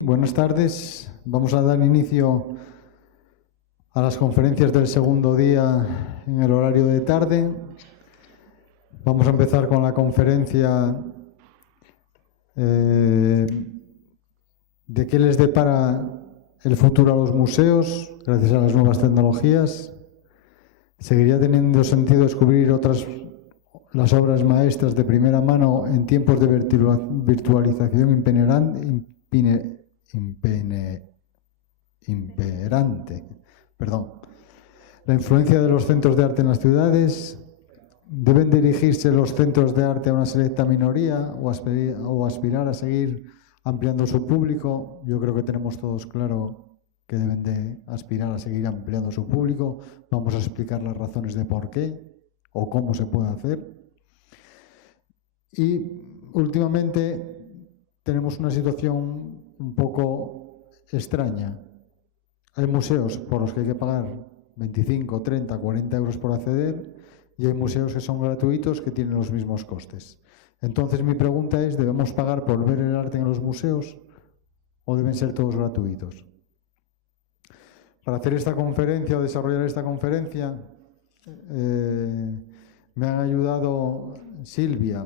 Buenas tardes. Vamos a dar inicio a las conferencias del segundo día en el horario de tarde. Vamos a empezar con la conferencia de qué les depara el futuro a los museos gracias a las nuevas tecnologías. ¿Seguiría teniendo sentido descubrir las obras maestras de primera mano en tiempos de virtualización imperante? La influencia de los centros de arte en las ciudades. ¿Deben dirigirse los centros de arte a una selecta minoría o aspirar a seguir ampliando su público? Yo creo que tenemos todos claro que deben de aspirar a seguir ampliando su público. Vamos a explicar las razones de por qué o cómo se puede hacer. Y últimamente tenemos una situación un poco extraña. Hay museos por los que hay que pagar 25, 30, 40 euros por acceder y hay museos que son gratuitos que tienen los mismos costes. Entonces mi pregunta es, ¿debemos pagar por ver el arte en los museos o deben ser todos gratuitos? Para hacer esta conferencia o desarrollar esta conferencia me han ayudado Silvia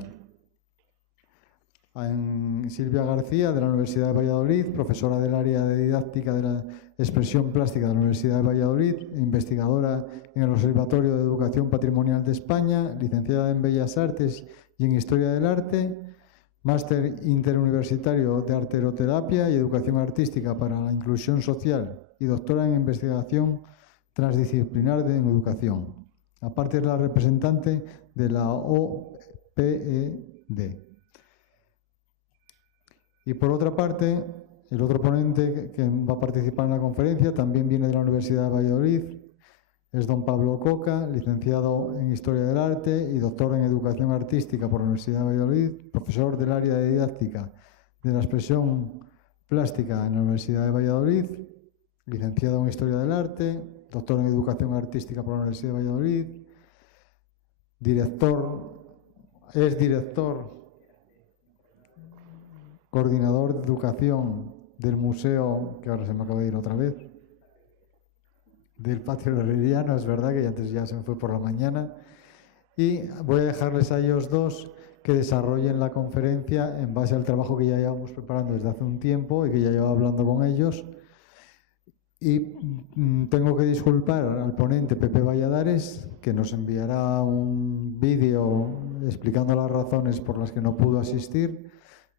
García, de la Universidad de Valladolid, profesora del área de didáctica de la expresión plástica de la Universidad de Valladolid, investigadora en el Observatorio de Educación Patrimonial de España, licenciada en Bellas Artes y en Historia del Arte, máster interuniversitario de Arteroterapia y Educación Artística para la Inclusión Social y doctora en Investigación Transdisciplinar en Educación. Aparte es la representante de la OPED. Y por otra parte, el otro ponente que va a participar en la conferencia también viene de la Universidad de Valladolid, es don Pablo Coca, licenciado en Historia del Arte y doctor en Educación Artística por la Universidad de Valladolid, profesor del área de didáctica de la expresión plástica en la Universidad de Valladolid, licenciado en Historia del Arte, doctor en Educación Artística por la Universidad de Valladolid, coordinador de educación del museo, que ahora se me acaba de ir otra vez, del Patio Herreriano, es verdad que antes ya se me fue por la mañana, y voy a dejarles a ellos dos que desarrollen la conferencia en base al trabajo que ya llevamos preparando desde hace un tiempo y que ya llevo hablando con ellos. Y tengo que disculpar al ponente Pepe Valladares, que nos enviará un vídeo explicando las razones por las que no pudo asistir.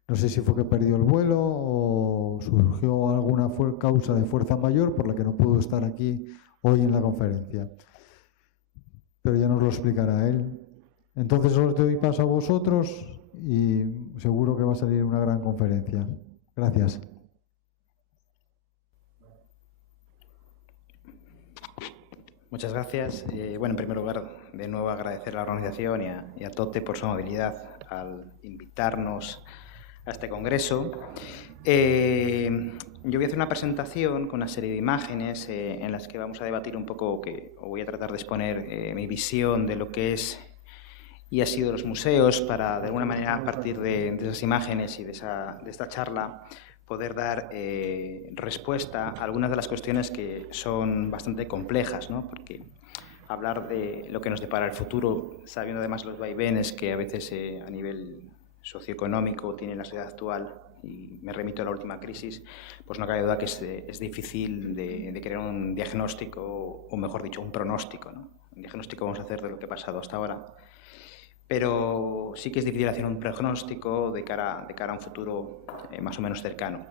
No sé si fue que perdió el vuelo o surgió alguna causa de fuerza mayor por la que no pudo estar aquí hoy en la conferencia. Pero ya nos lo explicará él. Entonces os doy paso a vosotros y seguro que va a salir una gran conferencia. Gracias. Muchas gracias. Bueno, en primer lugar, de nuevo agradecer a la organización y a Tote por su amabilidad al invitarnos a este congreso. Yo voy a hacer una presentación con una serie de imágenes en las que vamos a debatir un poco, o voy a tratar de exponer mi visión de lo que es y ha sido los museos para, de alguna manera, a partir de esas imágenes y de esta charla, poder dar respuesta a algunas de las cuestiones que son bastante complejas, ¿no? Porque hablar de lo que nos depara el futuro, sabiendo además los vaivenes que a veces a nivel socioeconómico tiene la sociedad actual, y me remito a la última crisis, pues no cabe duda que es difícil de crear un diagnóstico, o mejor dicho, un pronóstico, ¿no? Un diagnóstico vamos a hacer de lo que ha pasado hasta ahora, pero sí que es difícil hacer un pronóstico de cara a un futuro más o menos cercano.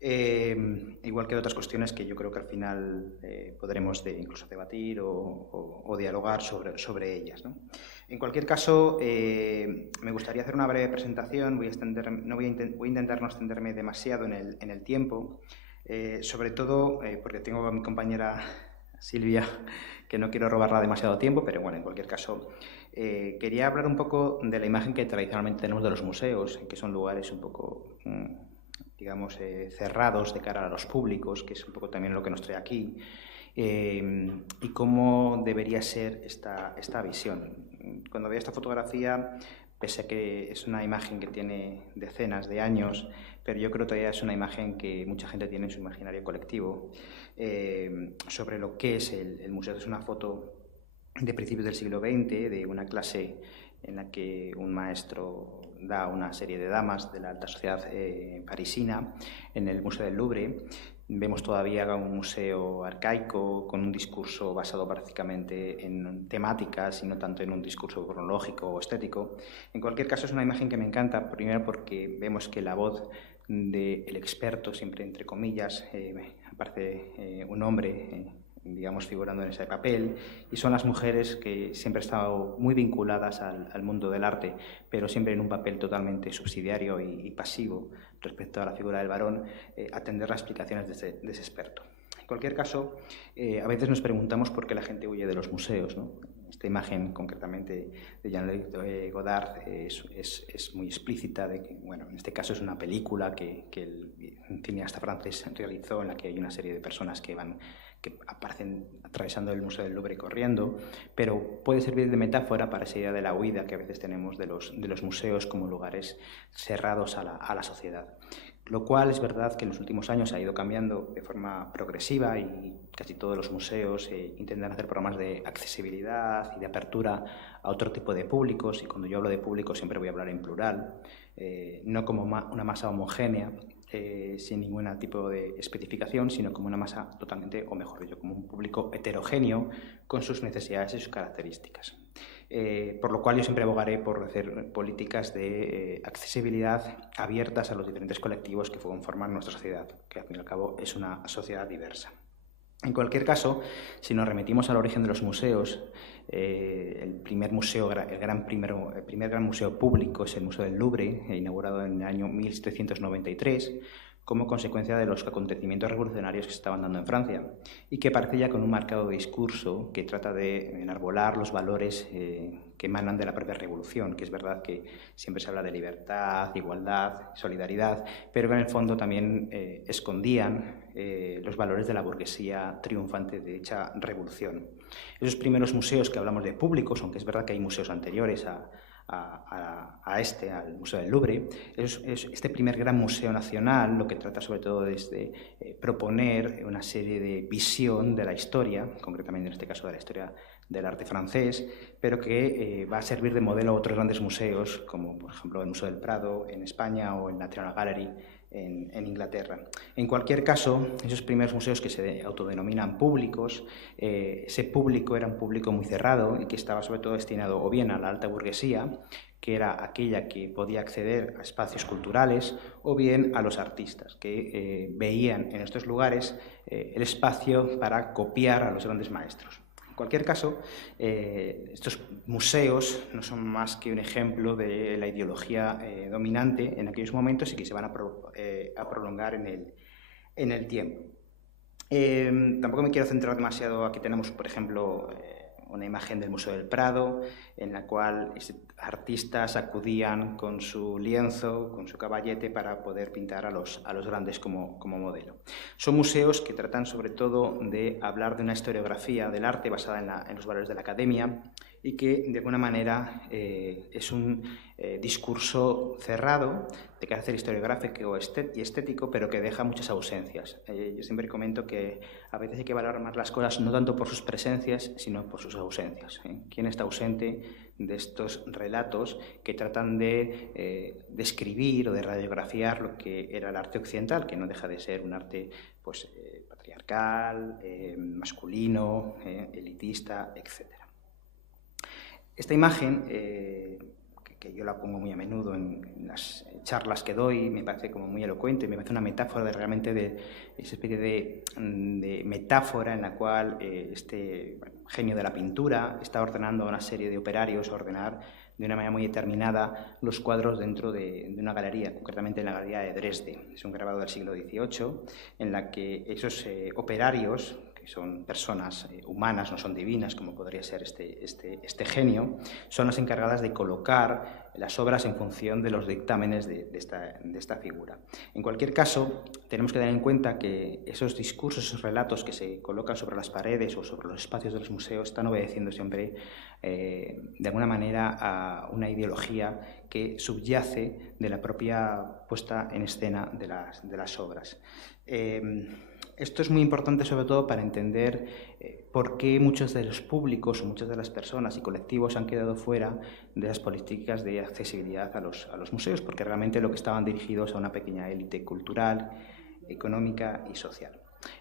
Igual que otras cuestiones que yo creo que al final podremos incluso debatir o dialogar sobre ellas, ¿no? En cualquier caso, me gustaría hacer una breve presentación. Voy a intentar no extenderme demasiado en el tiempo, sobre todo porque tengo a mi compañera Silvia, que no quiero robarla demasiado tiempo, pero bueno, en cualquier caso, quería hablar un poco de la imagen que tradicionalmente tenemos de los museos, que son lugares un poco, digamos, cerrados de cara a los públicos, que es un poco también lo que nos trae aquí, y cómo debería ser esta visión. Cuando veía esta fotografía pese a que es una imagen que tiene decenas de años, pero yo creo que todavía es una imagen que mucha gente tiene en su imaginario colectivo, sobre lo que es el museo. Es una foto de principios del siglo XX, de una clase en la que un maestro da a una serie de damas de la alta sociedad parisina en el Museo del Louvre. Vemos todavía un museo arcaico con un discurso basado prácticamente en temáticas y no tanto en un discurso cronológico o estético. En cualquier caso, es una imagen que me encanta, primero porque vemos que la voz del experto, siempre entre comillas, aparece un hombre, digamos, figurando en ese papel, y son las mujeres que siempre han estado muy vinculadas al mundo del arte, pero siempre en un papel totalmente subsidiario y pasivo respecto a la figura del varón, atender las explicaciones de ese experto. En cualquier caso, a veces nos preguntamos por qué la gente huye de los museos, ¿no? Esta imagen, concretamente, de Jean-Luc Godard es muy explícita, de que, bueno, en este caso es una película que el cineasta francés realizó, en la que hay una serie de personas que aparecen atravesando el Museo del Louvre corriendo, pero puede servir de metáfora para esa idea de la huida que a veces tenemos de los museos como lugares cerrados a la sociedad. Lo cual es verdad que en los últimos años ha ido cambiando de forma progresiva y casi todos los museos intentan hacer programas de accesibilidad y de apertura a otro tipo de públicos, y cuando yo hablo de público siempre voy a hablar en plural, no como una masa homogénea, sin ningún tipo de especificación, sino como una masa totalmente, o mejor dicho, como un público heterogéneo con sus necesidades y sus características. Por lo cual yo siempre abogaré por hacer políticas de accesibilidad abiertas a los diferentes colectivos que conforman nuestra sociedad, que al fin y al cabo es una sociedad diversa. En cualquier caso, si nos remitimos al origen de los museos, el primer gran museo público es el Museo del Louvre, inaugurado en el año 1793, como consecuencia de los acontecimientos revolucionarios que se estaban dando en Francia, y que parece ya con un marcado discurso que trata de enarbolar los valores que emanan de la propia revolución, que es verdad que siempre se habla de libertad, igualdad, solidaridad, pero que en el fondo también escondían los valores de la burguesía triunfante de dicha revolución. Esos primeros museos que hablamos de públicos, aunque es verdad que hay museos anteriores al Museo del Louvre, este primer gran museo nacional lo que trata sobre todo es de proponer una serie de visión de la historia, concretamente en este caso de la historia del arte francés, pero que va a servir de modelo a otros grandes museos, como por ejemplo el Museo del Prado en España o el National Gallery en Inglaterra. En cualquier caso, esos primeros museos que se autodenominan públicos, ese público era un público muy cerrado y que estaba sobre todo destinado o bien a la alta burguesía, que era aquella que podía acceder a espacios culturales, o bien a los artistas, que veían en estos lugares el espacio para copiar a los grandes maestros. En cualquier caso, estos museos no son más que un ejemplo de la ideología dominante en aquellos momentos y que se van a prolongar en el tiempo. Tampoco me quiero centrar demasiado. Aquí tenemos, por ejemplo, una imagen del Museo del Prado, en la cual artistas acudían con su lienzo, con su caballete, para poder pintar a los grandes como modelo. Son museos que tratan sobre todo de hablar de una historiografía del arte basada en los valores de la academia, y que de alguna manera es un discurso cerrado de carácter historiográfico y estético, pero que deja muchas ausencias. Yo siempre comento que a veces hay que valorar más las cosas no tanto por sus presencias, sino por sus ausencias. ¿Quién está ausente de estos relatos que tratan de describir o de radiografiar lo que era el arte occidental, que no deja de ser un arte pues, patriarcal, masculino, elitista, etc.? Esta imagen, que yo la pongo muy a menudo en las charlas que doy, me parece como muy elocuente, me parece una metáfora realmente de esa especie de metáfora en la cual este genio de la pintura está ordenando a una serie de operarios ordenar de una manera muy determinada los cuadros dentro de una galería, concretamente en la Galería de Dresde. Es un grabado del siglo XVIII, en la que esos operarios, que son personas humanas, no son divinas, como podría ser este genio, son las encargadas de colocar las obras en función de los dictámenes de esta figura. En cualquier caso, tenemos que tener en cuenta que esos discursos, esos relatos que se colocan sobre las paredes o sobre los espacios de los museos están obedeciendo siempre, de alguna manera, a una ideología que subyace de la propia puesta en escena de las obras. Esto es muy importante sobre todo para entender por qué muchos de los públicos o muchas de las personas y colectivos han quedado fuera de las políticas de accesibilidad a los museos, porque realmente lo que estaban dirigidos a una pequeña élite cultural, económica y social.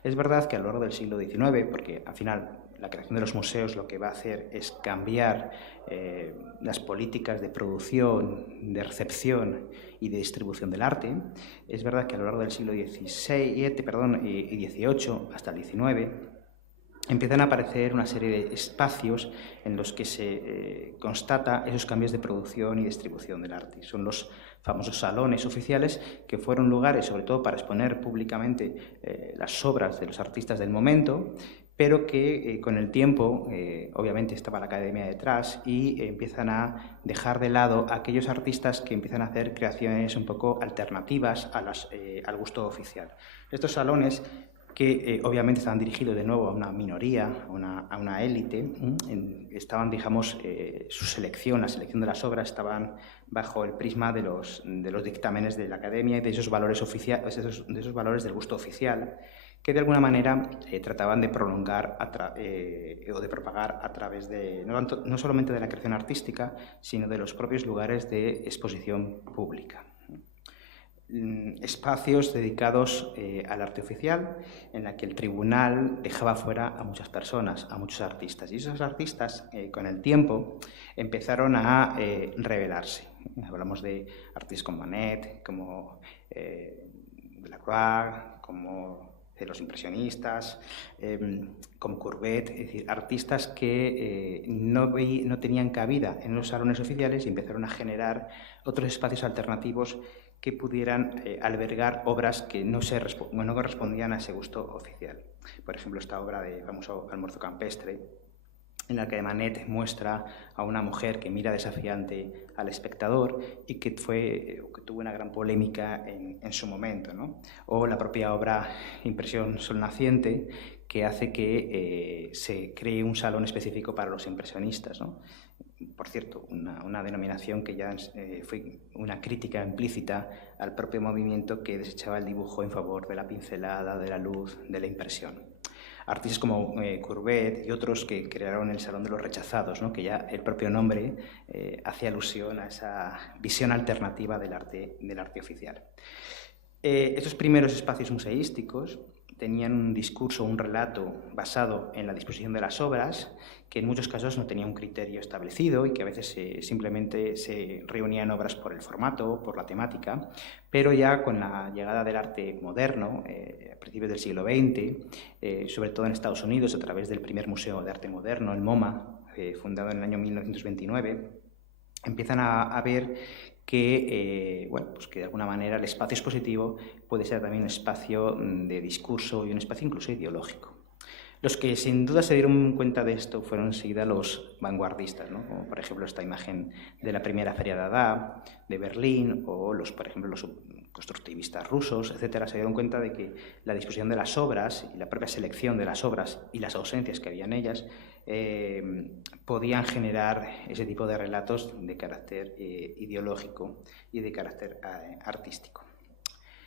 Es verdad que a lo largo del siglo XIX, porque al final la creación de los museos lo que va a hacer es cambiar las políticas de producción, de recepción y de distribución del arte. Es verdad que a lo largo del siglo XVII y XVIII hasta el XIX empiezan a aparecer una serie de espacios en los que se constata esos cambios de producción y distribución del arte. Son los famosos salones oficiales, que fueron lugares sobre todo para exponer públicamente las obras de los artistas del momento, pero que con el tiempo, obviamente estaba la academia detrás, y empiezan a dejar de lado a aquellos artistas que empiezan a hacer creaciones un poco alternativas al gusto oficial. Estos salones, que obviamente estaban dirigidos de nuevo a una minoría, a una élite, estaban, digamos, su selección, la selección de las obras, estaban bajo el prisma de los dictámenes de la academia y de esos valores de esos valores del gusto oficial, que de alguna manera trataban de prolongar o de propagar a través de, no solamente de la creación artística, sino de los propios lugares de exposición pública. Espacios dedicados al arte oficial, en la que el tribunal dejaba fuera a muchas personas, a muchos artistas. Y esos artistas, con el tiempo, empezaron a rebelarse. Hablamos de artistas como Manet, como Delacroix, como de los impresionistas, como Courbet, es decir, artistas que no tenían cabida en los salones oficiales y empezaron a generar otros espacios alternativos que pudieran albergar obras que no correspondían a ese gusto oficial. Por ejemplo, esta obra de famoso Almuerzo campestre, en la que Manet muestra a una mujer que mira desafiante al espectador y que tuvo una gran polémica en su momento, ¿no? O la propia obra Impresión Sol Naciente, que hace que se cree un salón específico para los impresionistas, ¿no? Por cierto, una denominación que ya fue una crítica implícita al propio movimiento que desechaba el dibujo en favor de la pincelada, de la luz, de la impresión. Artistas como Courbet y otros que crearon el Salón de los Rechazados, ¿no? Que ya el propio nombre hace alusión a esa visión alternativa del arte oficial. Estos primeros espacios museísticos tenían un discurso, un relato basado en la disposición de las obras, que en muchos casos no tenía un criterio establecido y que a veces simplemente se reunían obras por el formato, por la temática, pero ya con la llegada del arte moderno, a principios del siglo XX, sobre todo en Estados Unidos, a través del primer Museo de Arte Moderno, el MoMA, fundado en el año 1929, empiezan a ver que, pues que de alguna manera el espacio expositivo puede ser también un espacio de discurso y un espacio incluso ideológico. Los que sin duda se dieron cuenta de esto fueron enseguida los vanguardistas, ¿no? Como por ejemplo esta imagen de la primera Feria Dada de Berlín, o por ejemplo los constructivistas rusos, etcétera. Se dieron cuenta de que la disposición de las obras y la propia selección de las obras y las ausencias que había en ellas podían generar ese tipo de relatos de carácter ideológico y de carácter artístico.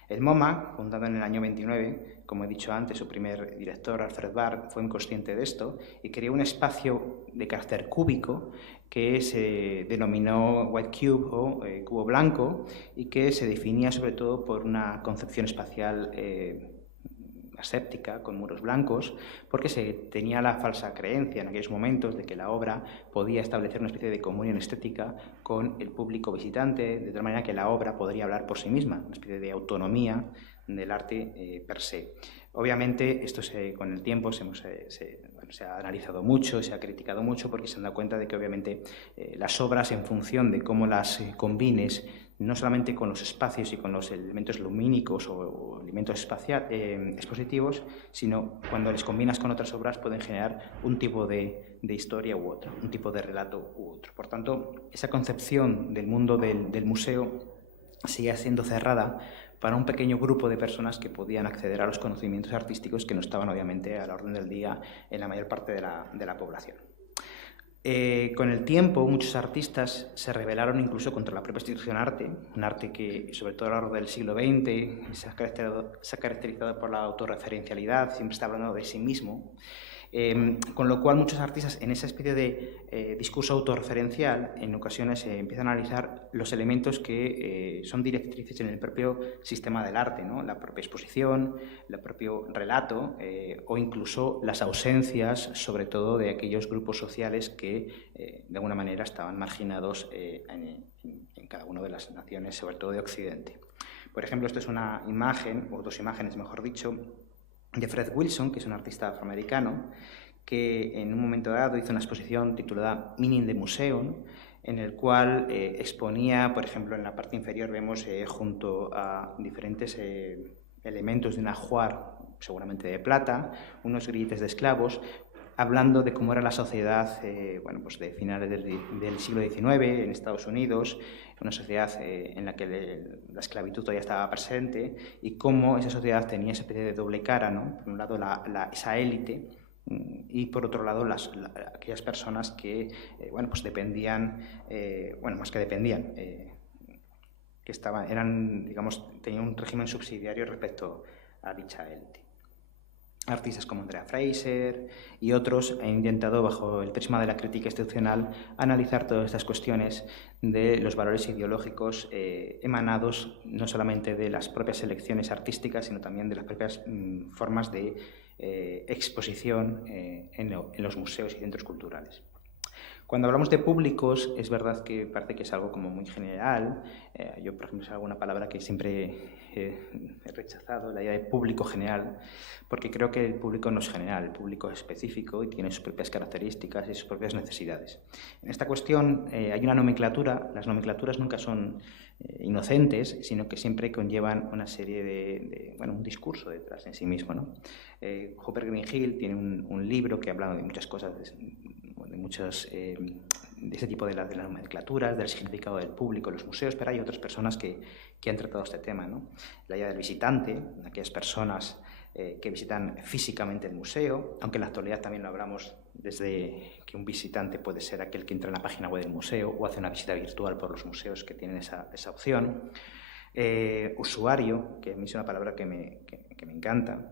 El MoMA, fundado en el año 29, como he dicho antes, su primer director, Alfred Barr, fue consciente de esto y creó un espacio de carácter cúbico que se denominó White Cube o cubo blanco, y que se definía sobre todo por una concepción espacial aséptica, con muros blancos, porque se tenía la falsa creencia en aquellos momentos de que la obra podía establecer una especie de comunión estética con el público visitante, de tal manera que la obra podría hablar por sí misma, una especie de autonomía del arte per se. Obviamente, esto con el tiempo se ha analizado mucho, se ha criticado mucho, porque se han dado cuenta de que obviamente las obras, en función de cómo las combines, no solamente con los espacios y con los elementos lumínicos o elementos expositivos, sino cuando les combinas con otras obras pueden generar un tipo de historia u otro, un tipo de relato u otro. Por tanto, esa concepción del mundo del museo sigue siendo cerrada para un pequeño grupo de personas que podían acceder a los conocimientos artísticos que no estaban obviamente a la orden del día en la mayor parte de la población. Con el tiempo, muchos artistas se rebelaron incluso contra la propia institución arte, un arte que, sobre todo a lo largo del siglo XX, se ha caracterizado por la autorreferencialidad, siempre está hablando de sí mismo. Con lo cual muchos artistas en esa especie de discurso autorreferencial en ocasiones empiezan a analizar los elementos que son directrices en el propio sistema del arte, ¿no? La propia exposición, el propio relato o incluso las ausencias, sobre todo de aquellos grupos sociales que de alguna manera estaban marginados en cada una de las naciones, sobre todo de Occidente. Por ejemplo, esta es una imagen, o dos imágenes mejor dicho, de Fred Wilson, que es un artista afroamericano, que en un momento dado hizo una exposición titulada Meaning the Museum, en el cual exponía, por ejemplo, en la parte inferior vemos junto a diferentes elementos de un ajuar, seguramente de plata, unos grilletes de esclavos, hablando de cómo era la sociedad bueno, pues de finales del siglo XIX en Estados Unidos, una sociedad en la que la esclavitud todavía estaba presente y cómo esa sociedad tenía esa especie de doble cara, ¿no? Por un lado esa élite y por otro lado aquellas personas que bueno, pues dependían, bueno, más que dependían, que tenían un régimen subsidiario respecto a dicha élite. Artistas como Andrea Fraser y otros han intentado, bajo el prisma de la crítica institucional, analizar todas estas cuestiones de los valores ideológicos emanados no solamente de las propias elecciones artísticas, sino también de las propias formas de exposición en los museos y centros culturales. Cuando hablamos de públicos, es verdad que parece que es algo como muy general. Yo, por ejemplo, es alguna palabra que siempre he rechazado, la idea de público general, porque creo que el público no es general, el público es específico y tiene sus propias características y sus propias necesidades. En esta cuestión hay una nomenclatura. Las nomenclaturas nunca son inocentes, sino que siempre conllevan una serie de bueno, un discurso detrás en sí mismo, ¿no? Hooper Greenhill tiene un libro que habla de muchas cosas, de muchos de ese tipo de las nomenclaturas, del significado del público en los museos, pero hay otras personas que han tratado este tema, ¿no? La idea del visitante, aquellas personas que visitan físicamente el museo, aunque en la actualidad también lo hablamos desde que un visitante puede ser aquel que entra en la página web del museo o hace una visita virtual por los museos que tienen esa opción. Usuario, que a mí es una palabra que me encanta,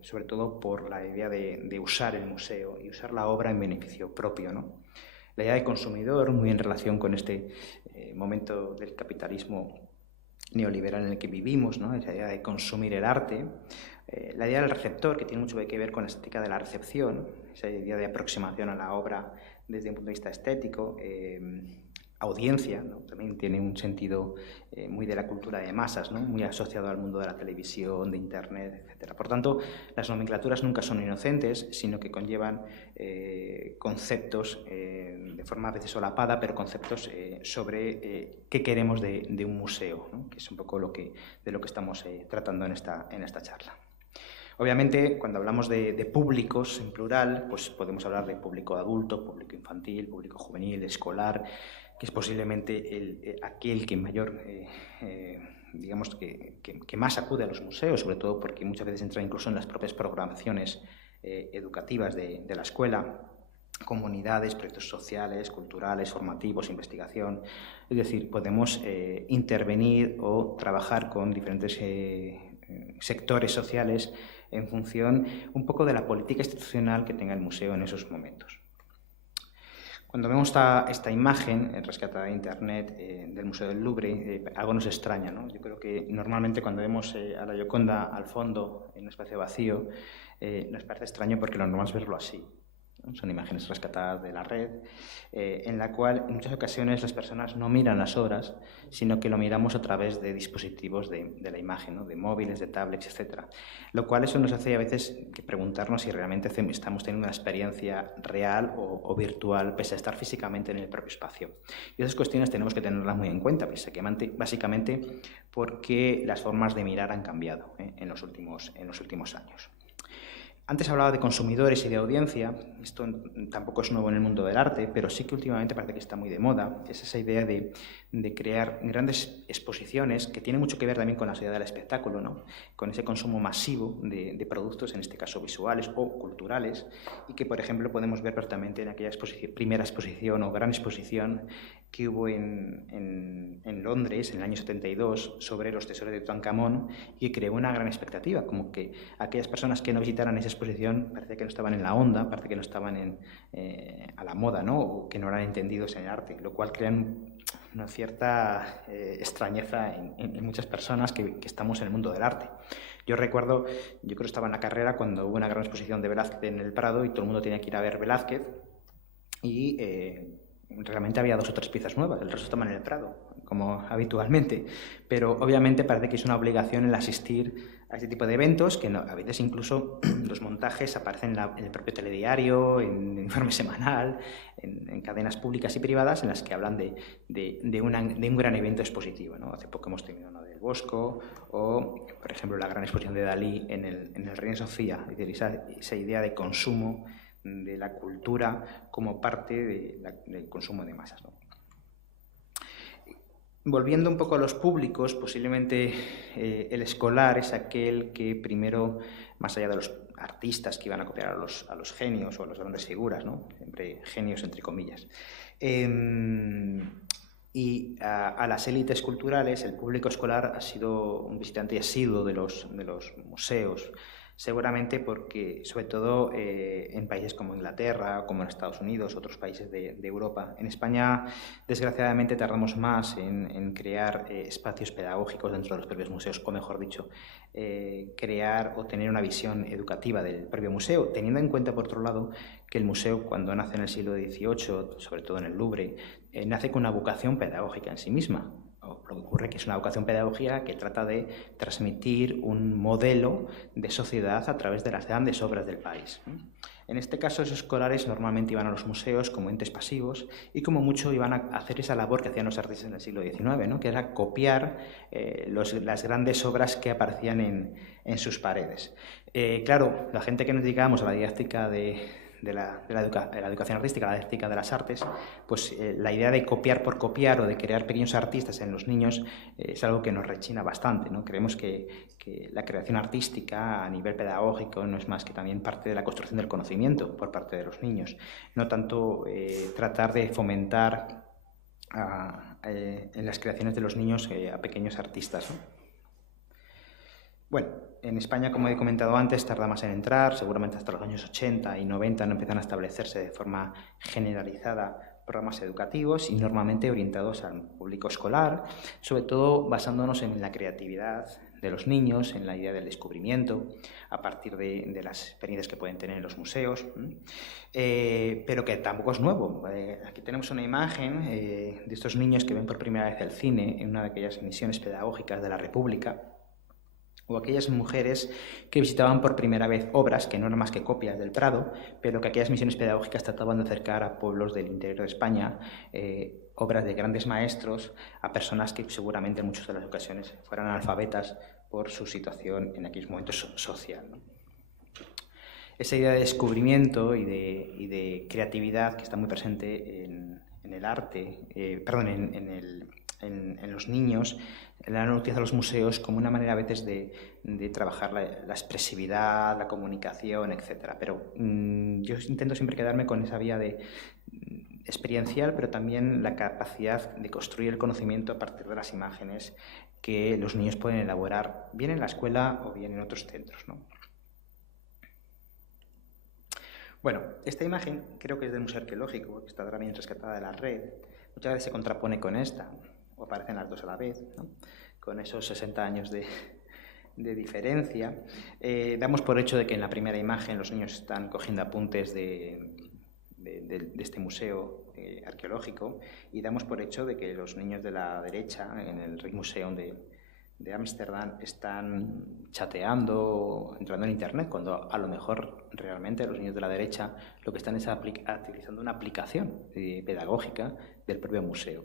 sobre todo por la idea de usar el museo y usar la obra en beneficio propio, ¿no? La idea de consumidor, muy en relación con este momento del capitalismo neoliberal en el que vivimos, ¿no? Esa idea de consumir el arte. La idea del receptor, que tiene mucho que ver con la estética de la recepción, esa idea de aproximación a la obra desde un punto de vista estético. Audiencia, ¿no? También tiene un sentido muy de la cultura de masas, ¿no? Muy asociado al mundo de la televisión, de Internet, etc. Por tanto, las nomenclaturas nunca son inocentes, sino que conllevan conceptos de forma a veces solapada, pero conceptos sobre qué queremos de un museo, ¿no? Que es un poco de lo que estamos tratando en esta charla. Obviamente, cuando hablamos de públicos en plural, pues podemos hablar de público adulto, público infantil, público juvenil, escolar, que es posiblemente aquel que mayor, digamos, que más acude a los museos, sobre todo porque muchas veces entra incluso en las propias programaciones educativas de la escuela, comunidades, proyectos sociales, culturales, formativos, investigación. Es decir, podemos intervenir o trabajar con diferentes sectores sociales en función un poco de la política institucional que tenga el museo en esos momentos. Cuando vemos esta imagen rescatada de Internet del Museo del Louvre, algo nos extraña, ¿no? Yo creo que normalmente cuando vemos a la Gioconda al fondo, en un espacio vacío, nos parece extraño porque lo normal es verlo así. ¿no? Son imágenes rescatadas de la red, en la cual en muchas ocasiones las personas no miran las obras, sino que lo miramos a través de dispositivos de la imagen, ¿no? De móviles, de tablets, etc. Lo cual eso nos hace a veces que preguntarnos si realmente estamos teniendo una experiencia real o virtual, pese a estar físicamente en el propio espacio. Y esas cuestiones tenemos que tenerlas muy en cuenta, básicamente porque las formas de mirar han cambiado en los últimos años. Antes hablaba de consumidores y de audiencia. Esto tampoco es nuevo en el mundo del arte, pero sí que últimamente parece que está muy de moda. Es esa idea de crear grandes exposiciones, que tiene mucho que ver también con la sociedad del espectáculo, ¿no? Con ese consumo masivo de productos, en este caso visuales o culturales, y que, por ejemplo, podemos ver perfectamente en aquella primera exposición o gran exposición que hubo en Londres en el año 72 sobre los tesoros de Tutankamón, y que creó una gran expectativa, como que aquellas personas que no visitaran esa exposición parece que no estaban en la onda, parece que no estaban a la moda, ¿no? O que no eran entendidos en el arte, lo cual crea una cierta extrañeza en muchas personas que estamos en el mundo del arte. Yo recuerdo, yo creo que estaba en la carrera cuando hubo una gran exposición de Velázquez en el Prado y todo el mundo tenía que ir a ver Velázquez, y realmente había 2 o 3 piezas nuevas, el resto estaban en el Prado, como habitualmente, pero obviamente parece que es una obligación el asistir a este tipo de eventos, que a veces incluso los montajes aparecen en el propio telediario, en el informe semanal, en cadenas públicas y privadas en las que hablan de un gran evento expositivo, ¿no? Hace poco hemos tenido uno del Bosco, o por ejemplo la gran exposición de Dalí en el Reina Sofía, es decir, esa idea de consumo de la cultura como parte del consumo de masas, ¿no? Volviendo un poco a los públicos, posiblemente el escolar es aquel que primero, más allá de los artistas que iban a copiar a los genios o a las grandes figuras, ¿no? Siempre genios entre comillas, y a las élites culturales, el público escolar ha sido un visitante asiduo de los museos, seguramente porque, sobre todo en países como Inglaterra, como en Estados Unidos, otros países de Europa. En España, desgraciadamente, tardamos más en crear espacios pedagógicos dentro de los propios museos, o mejor dicho, crear o tener una visión educativa del propio museo, teniendo en cuenta, por otro lado, que el museo, cuando nace en el siglo XVIII, sobre todo en el Louvre, nace con una vocación pedagógica en sí misma. Lo que ocurre es que es una vocación pedagógica que trata de transmitir un modelo de sociedad a través de las grandes obras del país. En este caso, esos escolares normalmente iban a los museos como entes pasivos y como mucho iban a hacer esa labor que hacían los artistas en el siglo XIX, ¿no? Que era copiar las grandes obras que aparecían en sus paredes. Claro, la gente que nos dedicábamos a la didáctica de la educación artística, la didáctica de las artes, pues la idea de copiar por copiar o de crear pequeños artistas en los niños es algo que nos rechina bastante, ¿no? Creemos que la creación artística a nivel pedagógico no es más que también parte de la construcción del conocimiento por parte de los niños, no tanto tratar de fomentar en las creaciones de los niños a pequeños artistas, ¿no? Bueno, en España, como he comentado antes, tarda más en entrar, seguramente hasta los años 80 y 90 no empiezan a establecerse de forma generalizada programas educativos y normalmente orientados al público escolar, sobre todo basándonos en la creatividad de los niños, en la idea del descubrimiento, a partir de las experiencias que pueden tener en los museos, pero que tampoco es nuevo. Aquí tenemos una imagen de estos niños que ven por primera vez el cine en una de aquellas misiones pedagógicas de la República, o aquellas mujeres que visitaban por primera vez obras que no eran más que copias del Prado, pero que aquellas misiones pedagógicas trataban de acercar a pueblos del interior de España, obras de grandes maestros, a personas que seguramente en muchas de las ocasiones fueran analfabetas por su situación en aquellos momentos social, ¿no? Esa idea de descubrimiento y de creatividad que está muy presente en el arte, en los niños, la han utilizado los museos como una manera a veces de trabajar la expresividad, la comunicación, etc. Pero yo intento siempre quedarme con esa vía experiencial, pero también la capacidad de construir el conocimiento a partir de las imágenes que los niños pueden elaborar, bien en la escuela o bien en otros centros, ¿no? Bueno, esta imagen creo que es del Museo Arqueológico, que está también rescatada de la red. Muchas veces se contrapone con esta, o aparecen las dos a la vez, ¿no? Con esos 60 años de diferencia. Damos por hecho de que en la primera imagen los niños están cogiendo apuntes de de este museo arqueológico, y damos por hecho de que los niños de la derecha en el Rijksmuseum de Ámsterdam están chateando, entrando en Internet, cuando a lo mejor realmente los niños de la derecha lo que están es utilizando una aplicación pedagógica del propio museo.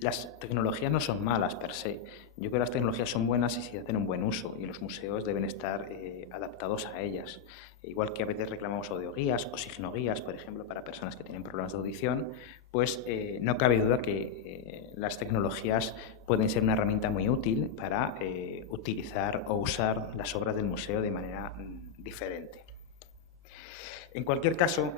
Las tecnologías no son malas per se. Yo creo que las tecnologías son buenas si se hacen un buen uso, y los museos deben estar adaptados a ellas. Igual que a veces reclamamos audioguías o signoguías, por ejemplo, para personas que tienen problemas de audición, pues no cabe duda que las tecnologías pueden ser una herramienta muy útil para utilizar o usar las obras del museo de manera diferente. En cualquier caso,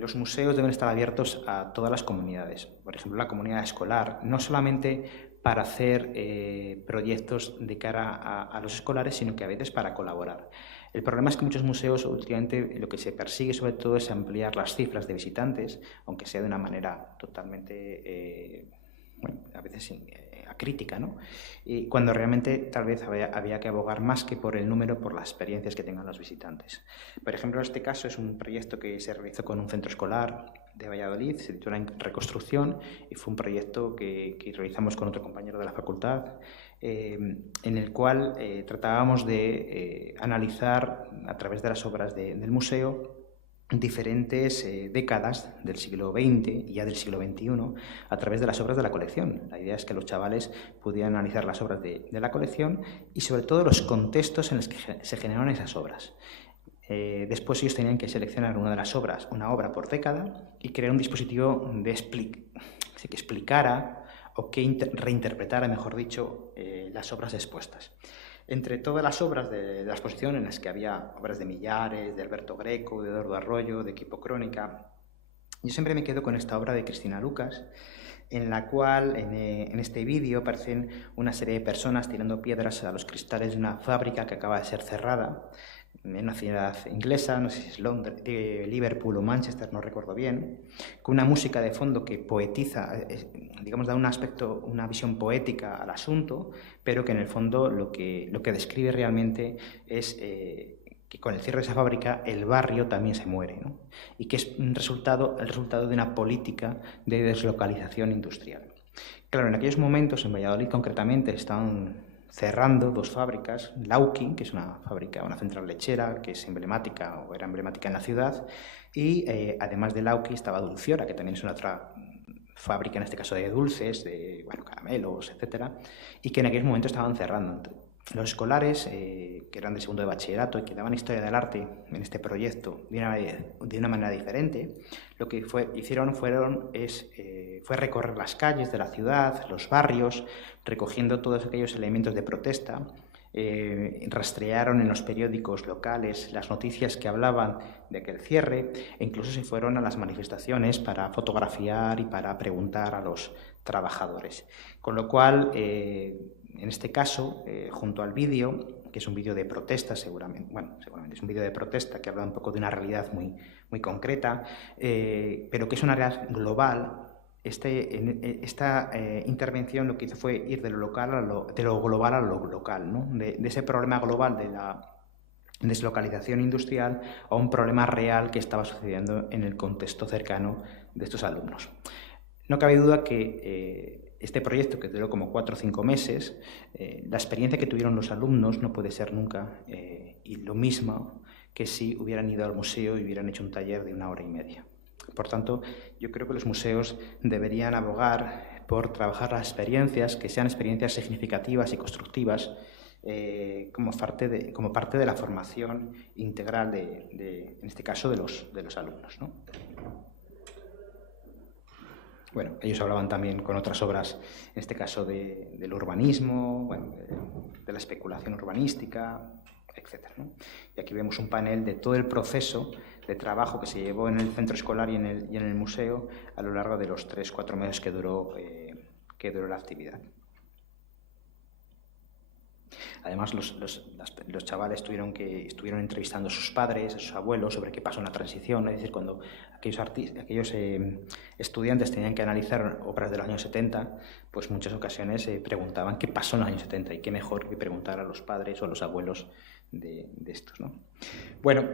los museos deben estar abiertos a todas las comunidades. Por ejemplo, la comunidad escolar, no solamente para hacer proyectos de cara a los escolares, sino que a veces para colaborar. El problema es que muchos museos últimamente lo que se persigue sobre todo es ampliar las cifras de visitantes, aunque sea de una manera totalmente, a veces acrítica, ¿no? Y cuando realmente tal vez había que abogar más que por el número, por las experiencias que tengan los visitantes. Por ejemplo, este caso es un proyecto que se realizó con un centro escolar de Valladolid, se titula Reconstrucción, y fue un proyecto que realizamos con otro compañero de la facultad, en el cual tratábamos de analizar a través de las obras del museo diferentes décadas del siglo XX y ya del siglo XXI a través de las obras de la colección. La idea es que los chavales pudieran analizar las obras de la colección y sobre todo los contextos en los que se generaron esas obras. Después ellos tenían que seleccionar una obra por década, y crear un dispositivo que explicara o que reinterpretara, mejor dicho, las obras expuestas. Entre todas las obras de la exposición, en las que había obras de Millares, de Alberto Greco, de Eduardo Arroyo, de Equipo Crónica, yo siempre me quedo con esta obra de Cristina Lucas, en la cual en este vídeo aparecen una serie de personas tirando piedras a los cristales de una fábrica que acaba de ser cerrada en una ciudad inglesa, no sé si es Londres, Liverpool o Manchester, no recuerdo bien, con una música de fondo que poetiza, digamos, da un aspecto, una visión poética al asunto, pero que en el fondo lo que describe realmente es que con el cierre de esa fábrica el barrio también se muere, ¿no? Y que es el resultado de una política de deslocalización industrial. Claro, en aquellos momentos, en Valladolid concretamente, estaban cerrando dos fábricas, Lauki, que es una fábrica, una central lechera, que es emblemática o era emblemática en la ciudad, y además de Lauki estaba Dulciora, que también es una otra fábrica, en este caso de dulces, de caramelos, etcétera, y que en aquel momento estaban cerrando. Los escolares, que eran de segundo de bachillerato y que daban historia del arte en este proyecto de una manera diferente, lo que hicieron fue recorrer las calles de la ciudad, los barrios, recogiendo todos aquellos elementos de protesta. Rastrearon en los periódicos locales las noticias que hablaban de aquel cierre, e incluso se fueron a las manifestaciones para fotografiar y para preguntar a los trabajadores. Con lo cual, en este caso, junto al vídeo, que es un vídeo de protesta seguramente es un vídeo de protesta que habla un poco de una realidad muy, muy concreta, pero que es una realidad global. Esta intervención lo que hizo fue ir de lo global a lo local, ¿no? De ese problema global de la deslocalización industrial a un problema real que estaba sucediendo en el contexto cercano de estos alumnos. No cabe duda que este proyecto, que duró como 4 o 5 meses, la experiencia que tuvieron los alumnos no puede ser nunca y lo mismo que si hubieran ido al museo y hubieran hecho un taller de 1 hora y media. Por tanto, yo creo que los museos deberían abogar por trabajar las experiencias, que sean experiencias significativas y constructivas, como parte de la formación integral en este caso, de los alumnos, ¿no? Bueno, ellos hablaban también con otras obras, en este caso del urbanismo, de la especulación urbanística, etc., ¿no? Y aquí vemos un panel de todo el proceso de trabajo que se llevó en el centro escolar y en el museo a lo largo de los 3-4 meses que duró la actividad. Además, los chavales estuvieron entrevistando a sus padres, a sus abuelos, sobre qué pasó en la transición. Es decir, cuando aquellos estudiantes tenían que analizar obras de los años 70, pues muchas ocasiones preguntaban qué pasó en los años 70 y qué mejor que preguntar a los padres o a los abuelos de estos, ¿no? Bueno,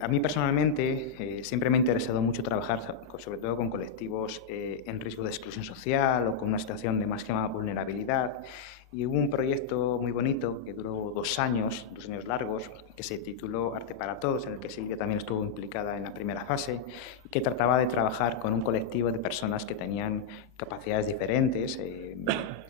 a mí personalmente siempre me ha interesado mucho trabajar sobre todo con colectivos en riesgo de exclusión social o con una situación de máxima vulnerabilidad. Y hubo un proyecto muy bonito que duró 2 años largos, que se tituló Arte para Todos, en el que Silvia también estuvo implicada en la primera fase, y que trataba de trabajar con un colectivo de personas que tenían capacidades diferentes,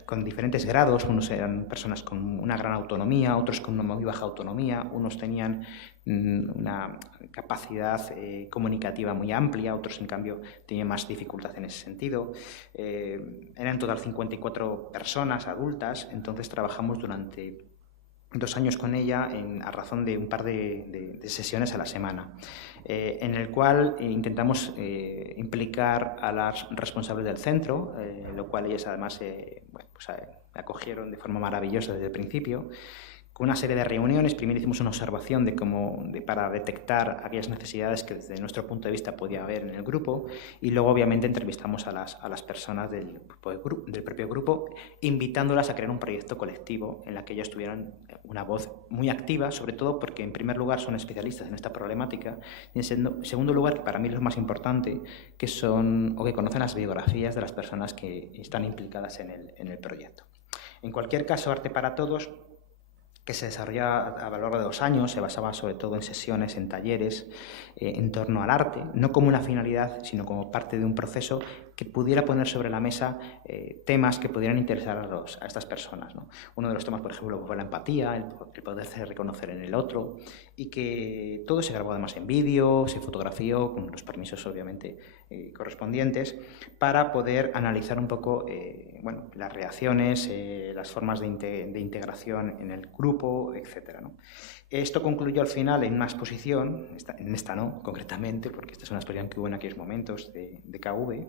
con diferentes grados. Unos eran personas con una gran autonomía, otros con una muy baja autonomía, unos tenían una capacidad comunicativa muy amplia, otros en cambio tenían más dificultad en ese sentido. Eran en total 54 personas adultas, entonces trabajamos durante 2 años con ella a razón de un par de sesiones a la semana, en el cual intentamos implicar a las responsables del centro, lo cual ellas además acogieron de forma maravillosa desde el principio, con una serie de reuniones. Primero hicimos una observación para detectar aquellas necesidades que desde nuestro punto de vista podía haber en el grupo, y luego obviamente entrevistamos a las personas del propio grupo, invitándolas a crear un proyecto colectivo en la que ellas tuvieran una voz muy activa, sobre todo porque en primer lugar son especialistas en esta problemática, y en segundo lugar, que para mí es lo más importante, que conocen las biografías de las personas que están implicadas en el proyecto. En cualquier caso, Arte para Todos, que se desarrollaba a lo largo de 2 años, se basaba sobre todo en sesiones, en talleres, en torno al arte, no como una finalidad, sino como parte de un proceso que pudiera poner sobre la mesa temas que pudieran interesar a estas personas, ¿no? Uno de los temas, por ejemplo, fue la empatía, el poderse reconocer en el otro, y que todo se grabó además en vídeo, se fotografió, con los permisos obviamente correspondientes, para poder analizar un poco las reacciones, las formas de integración en el grupo, etc., ¿no? Esto concluyó al final en una exposición, en esta no, concretamente, porque esta es una exposición que hubo en aquellos momentos de KV,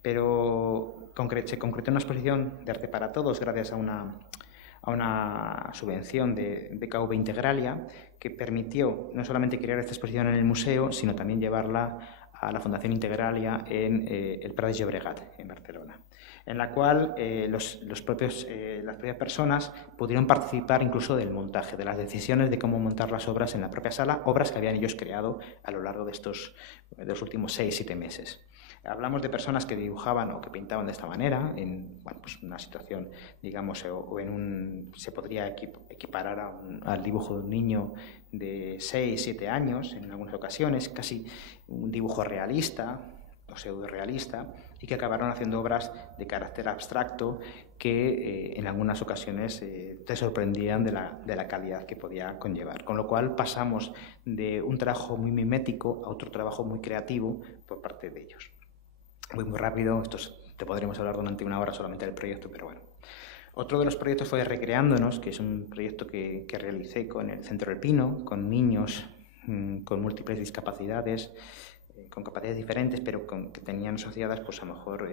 pero se concretó en una exposición de Arte para Todos gracias a una subvención de KV Integralia, que permitió no solamente crear esta exposición en el museo, sino también llevarla a la Fundación Integralia en el Prat de Llobregat, en Barcelona, en la cual las propias personas pudieron participar incluso del montaje, de las decisiones de cómo montar las obras en la propia sala, obras que habían ellos creado a lo largo de los últimos 6-7 meses. Hablamos de personas que dibujaban o que pintaban de esta manera, en una situación, digamos, se podría equiparar al dibujo de un niño de 6-7 años, en algunas ocasiones, casi un dibujo realista o pseudo-realista, y que acabaron haciendo obras de carácter abstracto que en algunas ocasiones te sorprendían de la calidad que podía conllevar. Con lo cual pasamos de un trabajo muy mimético a otro trabajo muy creativo por parte de ellos. Voy muy rápido, te podremos hablar durante 1 hora solamente del proyecto, pero bueno. Otro de los proyectos fue Recreándonos, que es un proyecto que realicé con el Centro del Pino, con niños con múltiples discapacidades, con capacidades diferentes, pero que tenían asociadas, pues a lo mejor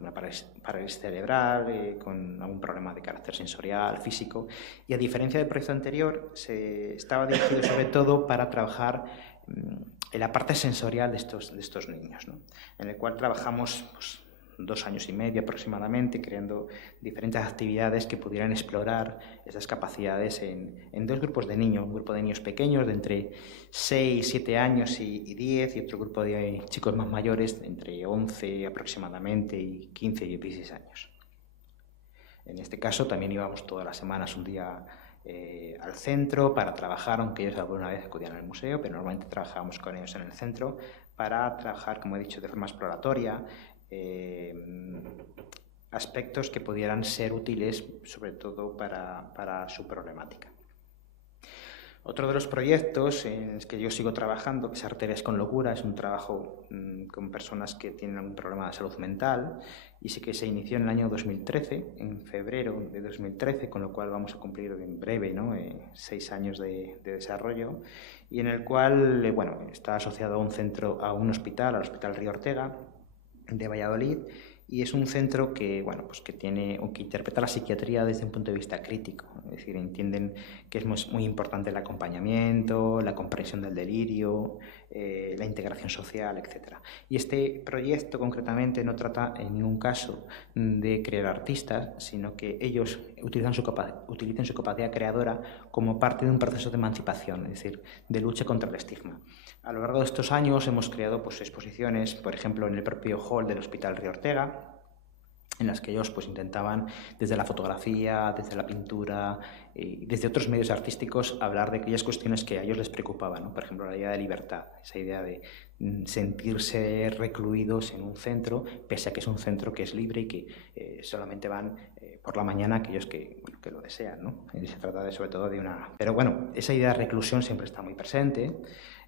una parálisis cerebral, con algún problema de carácter sensorial, físico. Y a diferencia del proyecto anterior, estaba dirigido sobre todo para trabajar en la parte sensorial de estos niños, ¿no? En el cual trabajamos 2 años y medio aproximadamente, creando diferentes actividades que pudieran explorar esas capacidades en 2 grupos de niños, un grupo de niños pequeños de entre 6, 7 años y 10, y otro grupo de chicos más mayores de entre 11 aproximadamente y 15 y 16 años. En este caso también íbamos todas las semanas un día al centro para trabajar, aunque ellos alguna vez acudían al museo, pero normalmente trabajábamos con ellos en el centro para trabajar, como he dicho, de forma exploratoria, aspectos que pudieran ser útiles sobre todo para su problemática. Otro de los proyectos en los que yo sigo trabajando, que es Arterias con Locura, es un trabajo con personas que tienen algún problema de salud mental, y sí que se inició en el año 2013, en febrero de 2013, con lo cual vamos a cumplir en breve, ¿no? 6 años de desarrollo, y en el cual está asociado a un hospital, al Hospital Río Ortega de Valladolid, Y es un centro que, bueno, pues que tiene o que interpreta la psiquiatría desde un punto de vista crítico. Es decir, entienden que es muy importante el acompañamiento, la comprensión del delirio, la integración social, etc. Y este proyecto concretamente no trata en ningún caso de crear artistas, sino que ellos utilizan su capacidad creadora como parte de un proceso de emancipación, es decir, de lucha contra el estigma. A lo largo de estos años hemos creado pues, exposiciones, por ejemplo, en el propio hall del Hospital Río Ortega, en las que ellos pues, intentaban, desde la fotografía, desde la pintura y desde otros medios artísticos, hablar de aquellas cuestiones que a ellos les preocupaban, ¿no? Por ejemplo, la idea de libertad, esa idea de sentirse recluidos en un centro, pese a que es un centro que es libre y que solamente van por la mañana aquellos que lo desean, ¿no? Y se trata sobre todo de una... Pero bueno, esa idea de reclusión siempre está muy presente.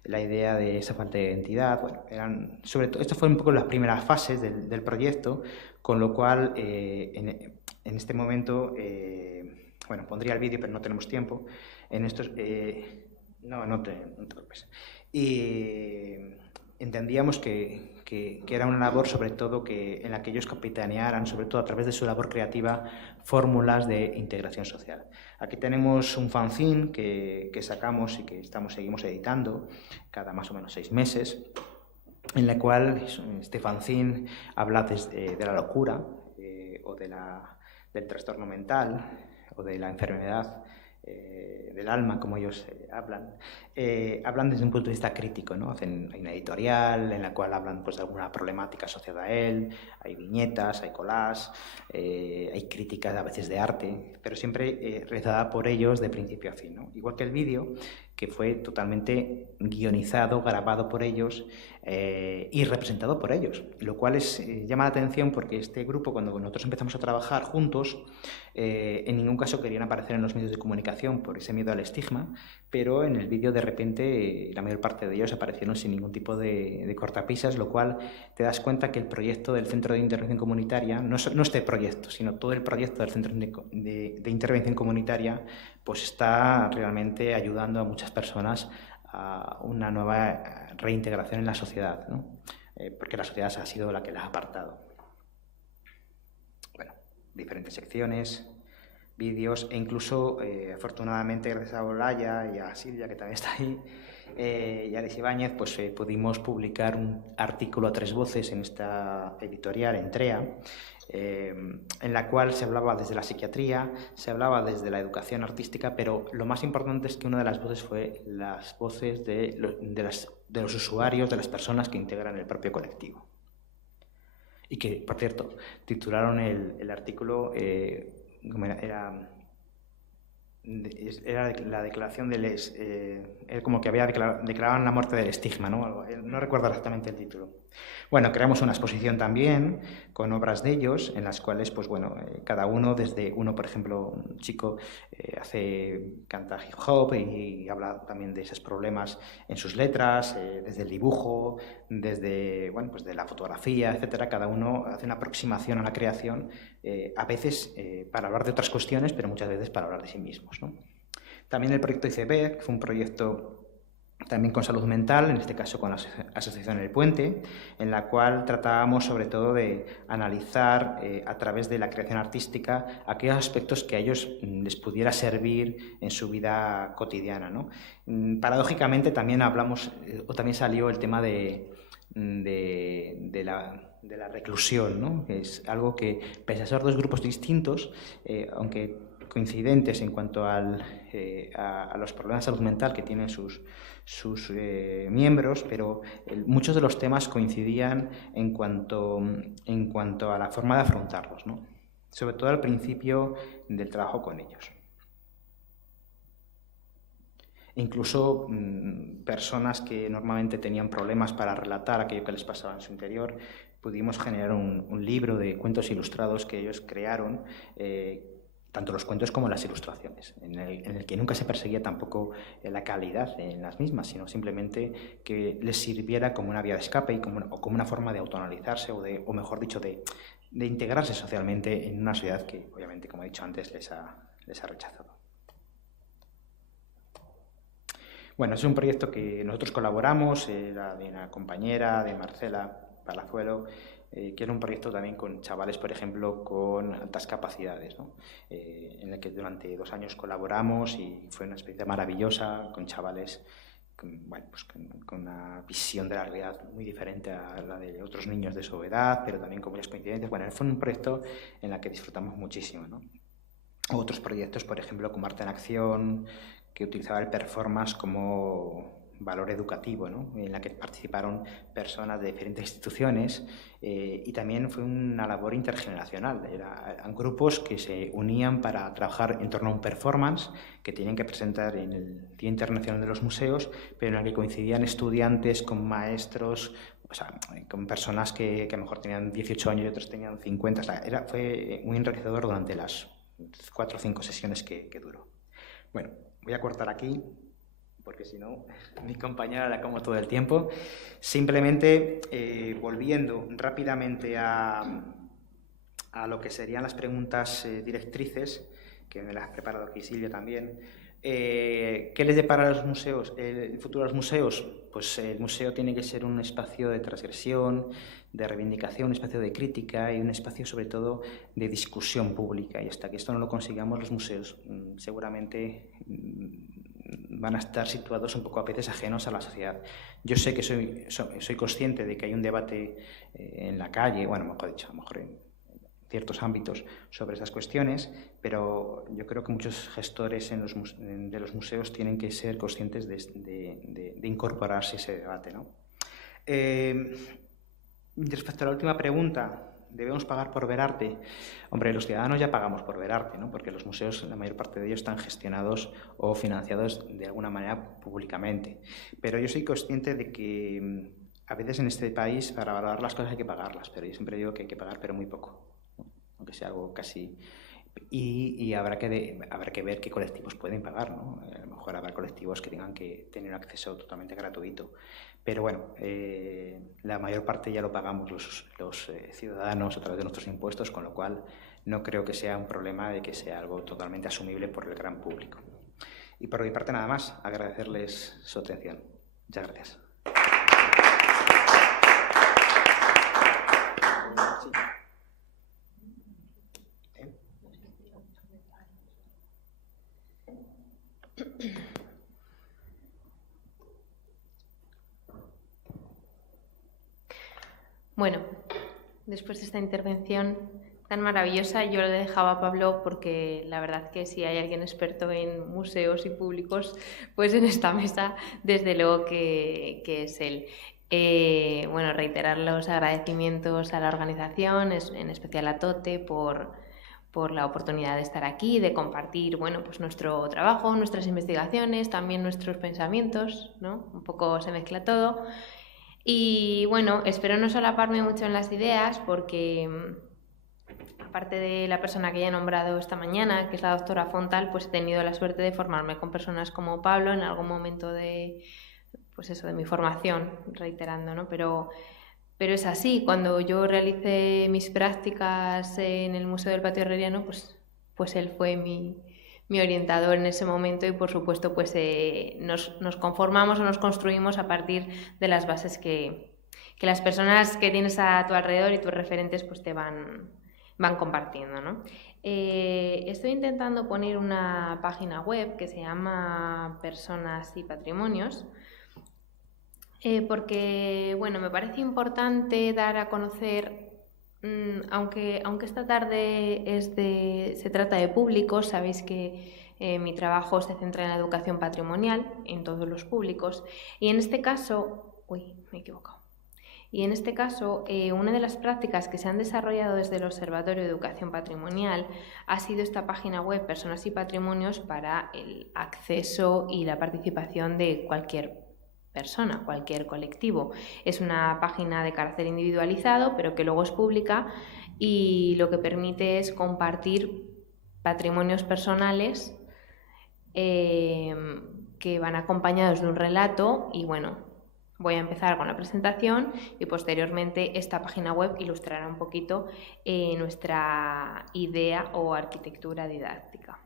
La idea de esa falta de identidad, bueno, sobre todo, esto fue un poco las primeras fases del proyecto, con lo cual en este momento, bueno, pondría el vídeo, pero no tenemos tiempo, en estos, no te preocupes. Y entendíamos que era una labor sobre todo en la que ellos capitanearan, sobre todo a través de su labor creativa, fórmulas de integración social. Aquí tenemos un fanzine que sacamos y que seguimos editando cada más o menos 6 meses, en la cual este fanzine habla de la locura o del trastorno mental o de la enfermedad del alma, como ellos hablan desde un punto de vista crítico, ¿no? Hay una editorial en la cual hablan pues, de alguna problemática asociada a él, hay viñetas, hay collages, hay críticas a veces de arte, pero siempre realizada por ellos de principio a fin, ¿no? Igual que el vídeo, que fue totalmente guionizado, grabado por ellos y representado por ellos, lo cual llama la atención porque este grupo, cuando nosotros empezamos a trabajar juntos, en ningún caso querían aparecer en los medios de comunicación por ese miedo al estigma, pero en el vídeo de repente la mayor parte de ellos aparecieron sin ningún tipo de cortapisas, lo cual te das cuenta que el proyecto del Centro de Intervención Comunitaria, no este proyecto, sino todo el proyecto del Centro de Intervención Comunitaria, pues está realmente ayudando a muchas personas a una nueva reintegración en la sociedad, ¿no? Porque la sociedad ha sido la que las ha apartado. Bueno, diferentes secciones, vídeos e incluso, afortunadamente, gracias a Olaya y a Silvia, que también está ahí, y a Alicia Ibáñez, pues pudimos publicar un artículo a 3 voces en esta editorial, Entrea, en la cual se hablaba desde la psiquiatría, se hablaba desde la educación artística, pero lo más importante es que una de las voces fue las voces de los usuarios, de las personas que integran el propio colectivo. Y que, por cierto, titularon el artículo, era la declaración como que había declaraban la muerte del estigma, ¿no? No recuerdo exactamente el título. Bueno, creamos una exposición también con obras de ellos, en las cuales, pues bueno, cada uno, desde uno, por ejemplo, un chico canta hip hop y habla también de esos problemas en sus letras, desde el dibujo, desde, bueno, pues de la fotografía, etcétera. Cada uno hace una aproximación a la creación, a veces para hablar de otras cuestiones, pero muchas veces para hablar de sí mismos, ¿no? También el proyecto Iceberg, que fue un proyecto también con salud mental, en este caso con la Asociación El Puente, en la cual tratábamos sobre todo de analizar a través de la creación artística aquellos aspectos que a ellos les pudiera servir en su vida cotidiana, ¿no? Paradójicamente también hablamos, o también salió el tema de la reclusión, ¿no? Que es algo que, pese a ser 2 grupos distintos, aunque coincidentes en cuanto a los problemas de salud mental que tienen sus miembros, pero muchos de los temas coincidían en cuanto a la forma de afrontarlos, ¿no? Sobre todo al principio del trabajo con ellos. Incluso personas que normalmente tenían problemas para relatar aquello que les pasaba en su interior, pudimos generar un libro de cuentos ilustrados que ellos crearon, tanto los cuentos como las ilustraciones, en el que nunca se perseguía tampoco la calidad en las mismas, sino simplemente que les sirviera como una vía de escape y como una forma de autoanalizarse o mejor dicho, de integrarse socialmente en una sociedad que, obviamente, como he dicho antes, les ha rechazado. Bueno, es un proyecto que nosotros colaboramos, era de una compañera, de Marcela Palazuelo, que era un proyecto también con chavales, por ejemplo, con altas capacidades, ¿no? En el que durante 2 años colaboramos y fue una experiencia maravillosa con chavales con una visión de la realidad muy diferente a la de otros niños de su edad, pero también con muchas coincidencias. Bueno, fue un proyecto en el que disfrutamos muchísimo, ¿no? Otros proyectos, por ejemplo, como Arte en Acción, que utilizaba el performance como valor educativo, ¿no? En la que participaron personas de diferentes instituciones y también fue una labor intergeneracional. Eran grupos que se unían para trabajar en torno a un performance que tenían que presentar en el Día Internacional de los Museos, pero en el que coincidían estudiantes con maestros, o sea, con personas que a lo mejor tenían 18 años y otros tenían 50. O sea, fue muy enriquecedor durante las 4 o 5 sesiones que duró. Bueno, voy a cortar aquí, porque si no, mi compañera la como todo el tiempo. Simplemente, volviendo rápidamente a lo que serían las preguntas directrices, que me las ha preparado aquí Silvia también. ¿Qué les depara a los museos? ¿El futuro de los museos? Pues el museo tiene que ser un espacio de transgresión, de reivindicación, un espacio de crítica y un espacio sobre todo de discusión pública. Y hasta que esto no lo consigamos, los museos seguramente van a estar situados un poco a veces ajenos a la sociedad. Yo sé que soy consciente de que hay un debate en la calle, bueno, mejor dicho, a lo mejor en ciertos ámbitos sobre estas cuestiones, pero yo creo que muchos gestores de los museos tienen que ser conscientes de incorporarse a ese debate, ¿no? Respecto a la última pregunta, ¿debemos pagar por ver arte? Hombre, los ciudadanos ya pagamos por ver arte, ¿no? Porque los museos, la mayor parte de ellos están gestionados o financiados de alguna manera públicamente. Pero yo soy consciente de que a veces en este país para valorar las cosas hay que pagarlas, pero yo siempre digo que hay que pagar, pero muy poco, ¿no? Aunque sea algo casi... Y habrá que ver qué colectivos pueden pagar, ¿no? A lo mejor habrá colectivos que tengan que tener acceso totalmente gratuito. Pero bueno, la mayor parte ya lo pagamos los ciudadanos a través de nuestros impuestos, con lo cual no creo que sea un problema de que sea algo totalmente asumible por el gran público. Y por mi parte nada más, agradecerles su atención. Muchas gracias. Bueno, después de esta intervención tan maravillosa, yo le dejaba a Pablo porque la verdad que si hay alguien experto en museos y públicos, pues en esta mesa desde luego que es él. Bueno, reiterar los agradecimientos a la organización, en especial a Tote, por la oportunidad de estar aquí, de compartir, bueno, pues nuestro trabajo, nuestras investigaciones, también nuestros pensamientos, ¿no? Un poco se mezcla todo. Y bueno, espero no solaparme mucho en las ideas porque aparte de la persona que ya he nombrado esta mañana, que es la doctora Fontal, pues he tenido la suerte de formarme con personas como Pablo en algún momento de, pues eso, de mi formación, reiterando, ¿no? Pero es así, cuando yo realicé mis prácticas en el Museo del Patio Herreriano, pues él fue mi orientador en ese momento y por supuesto pues nos conformamos o nos construimos a partir de las bases que las personas que tienes a tu alrededor y tus referentes pues te van compartiendo, ¿no? Estoy intentando poner una página web que se llama Personas y Patrimonios, porque bueno, me parece importante dar a conocer, aunque esta tarde se trata de públicos, sabéis que mi trabajo se centra en la educación patrimonial, en todos los públicos, y en este caso, uy, me he equivocado. Y en este caso, una de las prácticas que se han desarrollado desde el Observatorio de Educación Patrimonial ha sido esta página web Personas y Patrimonios para el acceso y la participación de cualquier persona, cualquier colectivo. Es una página de carácter individualizado, pero que luego es pública y lo que permite es compartir patrimonios personales que van acompañados de un relato y bueno, voy a empezar con la presentación y posteriormente esta página web ilustrará un poquito nuestra idea o arquitectura didáctica.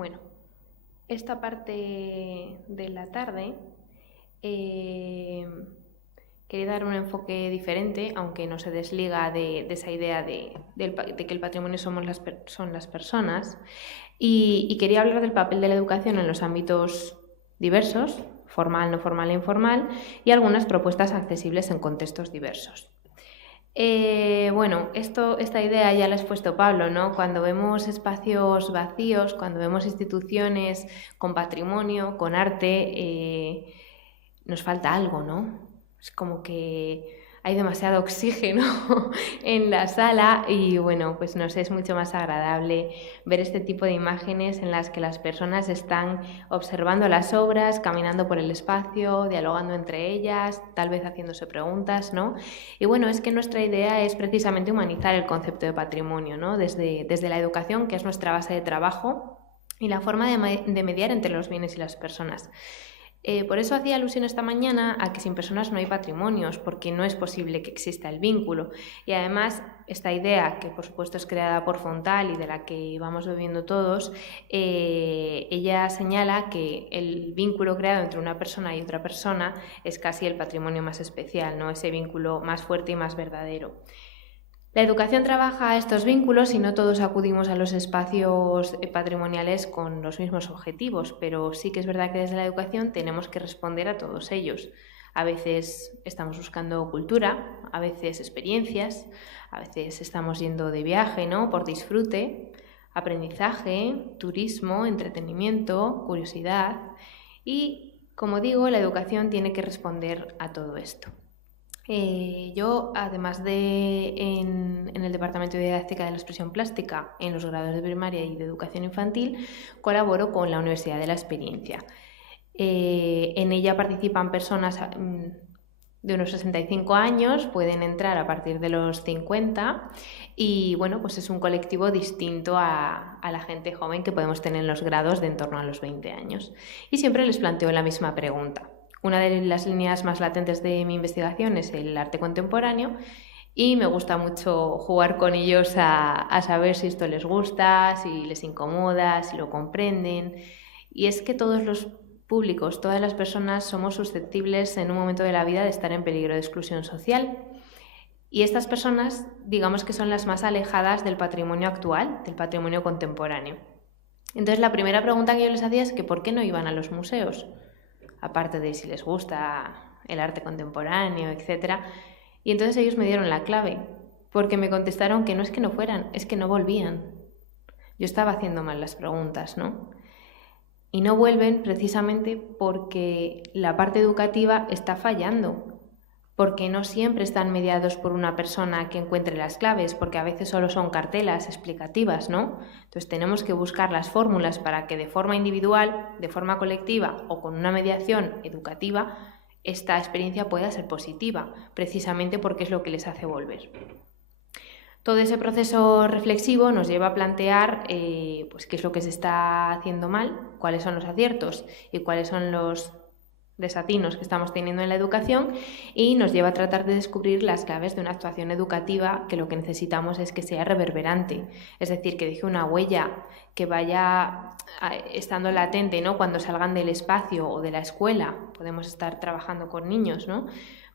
Bueno, esta parte de la tarde quería dar un enfoque diferente, aunque no se desliga de esa idea de que el patrimonio son las personas, y quería hablar del papel de la educación en los ámbitos diversos, formal, no formal e informal, y algunas propuestas accesibles en contextos diversos. Bueno, esta idea ya la ha expuesto Pablo, ¿no? Cuando vemos espacios vacíos, cuando vemos instituciones con patrimonio, con arte, nos falta algo, ¿no? Es como que hay demasiado oxígeno en la sala y bueno, pues no sé, es mucho más agradable ver este tipo de imágenes en las que las personas están observando las obras, caminando por el espacio, dialogando entre ellas, tal vez haciéndose preguntas, ¿no? Y bueno, es que nuestra idea es precisamente humanizar el concepto de patrimonio, ¿no? Desde la educación, que es nuestra base de trabajo, y la forma de mediar entre los bienes y las personas. Por eso hacía alusión esta mañana a que sin personas no hay patrimonios, porque no es posible que exista el vínculo. Y además, esta idea, que por supuesto es creada por Fontal y de la que vamos bebiendo todos, ella señala que el vínculo creado entre una persona y otra persona es casi el patrimonio más especial, ¿no? Ese vínculo más fuerte y más verdadero. La educación trabaja estos vínculos y no todos acudimos a los espacios patrimoniales con los mismos objetivos, pero sí que es verdad que desde la educación tenemos que responder a todos ellos. A veces estamos buscando cultura, a veces experiencias, a veces estamos yendo de viaje, ¿no? Por disfrute, aprendizaje, turismo, entretenimiento, curiosidad y, como digo, la educación tiene que responder a todo esto. Yo, además de en el Departamento de Didáctica de la Expresión Plástica, en los grados de primaria y de educación infantil, colaboro con la Universidad de la Experiencia. En ella participan personas de unos 65 años, pueden entrar a partir de los 50 y bueno, pues es un colectivo distinto a la gente joven que podemos tener en los grados de en torno a los 20 años. Y siempre les planteo la misma pregunta. Una de las líneas más latentes de mi investigación es el arte contemporáneo y me gusta mucho jugar con ellos a saber si esto les gusta, si les incomoda, si lo comprenden. Y es que todos los públicos, todas las personas somos susceptibles en un momento de la vida de estar en peligro de exclusión social. Y estas personas, digamos que son las más alejadas del patrimonio actual, del patrimonio contemporáneo. Entonces la primera pregunta que yo les hacía es que ¿por qué no iban a los museos? Aparte de si les gusta el arte contemporáneo, etc. Y entonces ellos me dieron la clave, porque me contestaron que no es que no fueran, es que no volvían. Yo estaba haciendo mal las preguntas, ¿no? Y no vuelven precisamente porque la parte educativa está fallando, porque no siempre están mediados por una persona que encuentre las claves, porque a veces solo son cartelas explicativas, ¿no? Entonces tenemos que buscar las fórmulas para que de forma individual, de forma colectiva o con una mediación educativa, esta experiencia pueda ser positiva, precisamente porque es lo que les hace volver. Todo ese proceso reflexivo nos lleva a plantear pues qué es lo que se está haciendo mal, cuáles son los aciertos y cuáles son los desatinos que estamos teniendo en la educación y nos lleva a tratar de descubrir las claves de una actuación educativa que lo que necesitamos es que sea reverberante, es decir, que deje una huella, que vaya estando latente, ¿no? Cuando salgan del espacio o de la escuela, podemos estar trabajando con niños, ¿no?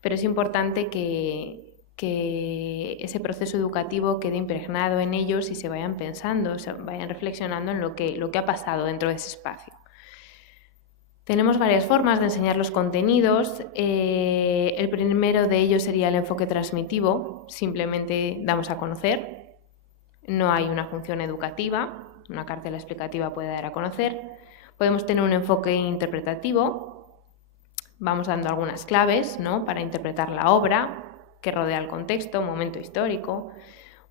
Pero es importante que ese proceso educativo quede impregnado en ellos y se vayan pensando, se vayan reflexionando en lo que ha pasado dentro de ese espacio. Tenemos varias formas de enseñar los contenidos. El primero de ellos sería el enfoque transmitivo. Simplemente damos a conocer. No hay una función educativa. Una cartela explicativa puede dar a conocer. Podemos tener un enfoque interpretativo. Vamos dando algunas claves, ¿no?, para interpretar la obra que rodea el contexto, momento histórico.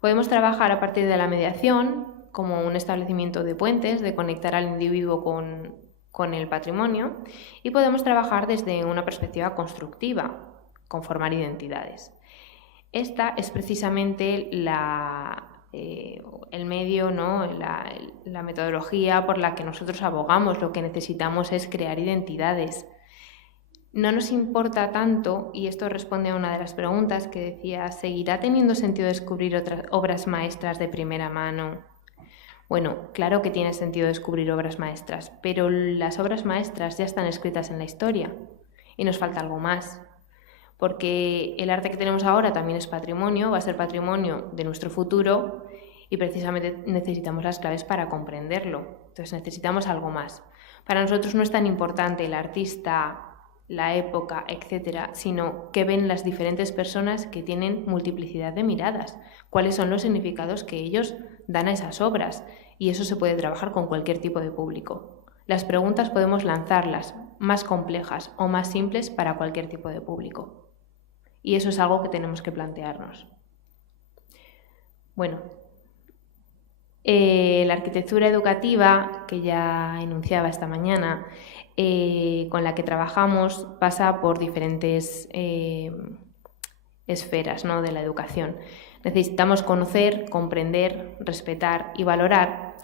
Podemos trabajar a partir de la mediación como un establecimiento de puentes, de conectar al individuo con el patrimonio, y podemos trabajar desde una perspectiva constructiva, con formar identidades. Esta es precisamente el medio, ¿no?, la metodología por la que nosotros abogamos. Lo que necesitamos es crear identidades. No nos importa tanto, y esto responde a una de las preguntas que decía, ¿seguirá teniendo sentido descubrir otras obras maestras de primera mano? Bueno, claro que tiene sentido descubrir obras maestras, pero las obras maestras ya están escritas en la historia y nos falta algo más. Porque el arte que tenemos ahora también es patrimonio, va a ser patrimonio de nuestro futuro y precisamente necesitamos las claves para comprenderlo. Entonces necesitamos algo más. Para nosotros no es tan importante el artista, la época, etcétera, sino que ven las diferentes personas que tienen multiplicidad de miradas, cuáles son los significados que ellos dan a esas obras, y eso se puede trabajar con cualquier tipo de público. Las preguntas podemos lanzarlas, más complejas o más simples para cualquier tipo de público. Y eso es algo que tenemos que plantearnos. Bueno, la arquitectura educativa, que ya enunciaba esta mañana, con la que trabajamos, pasa por diferentes esferas, ¿no?, de la educación. Necesitamos conocer, comprender, respetar y valorar.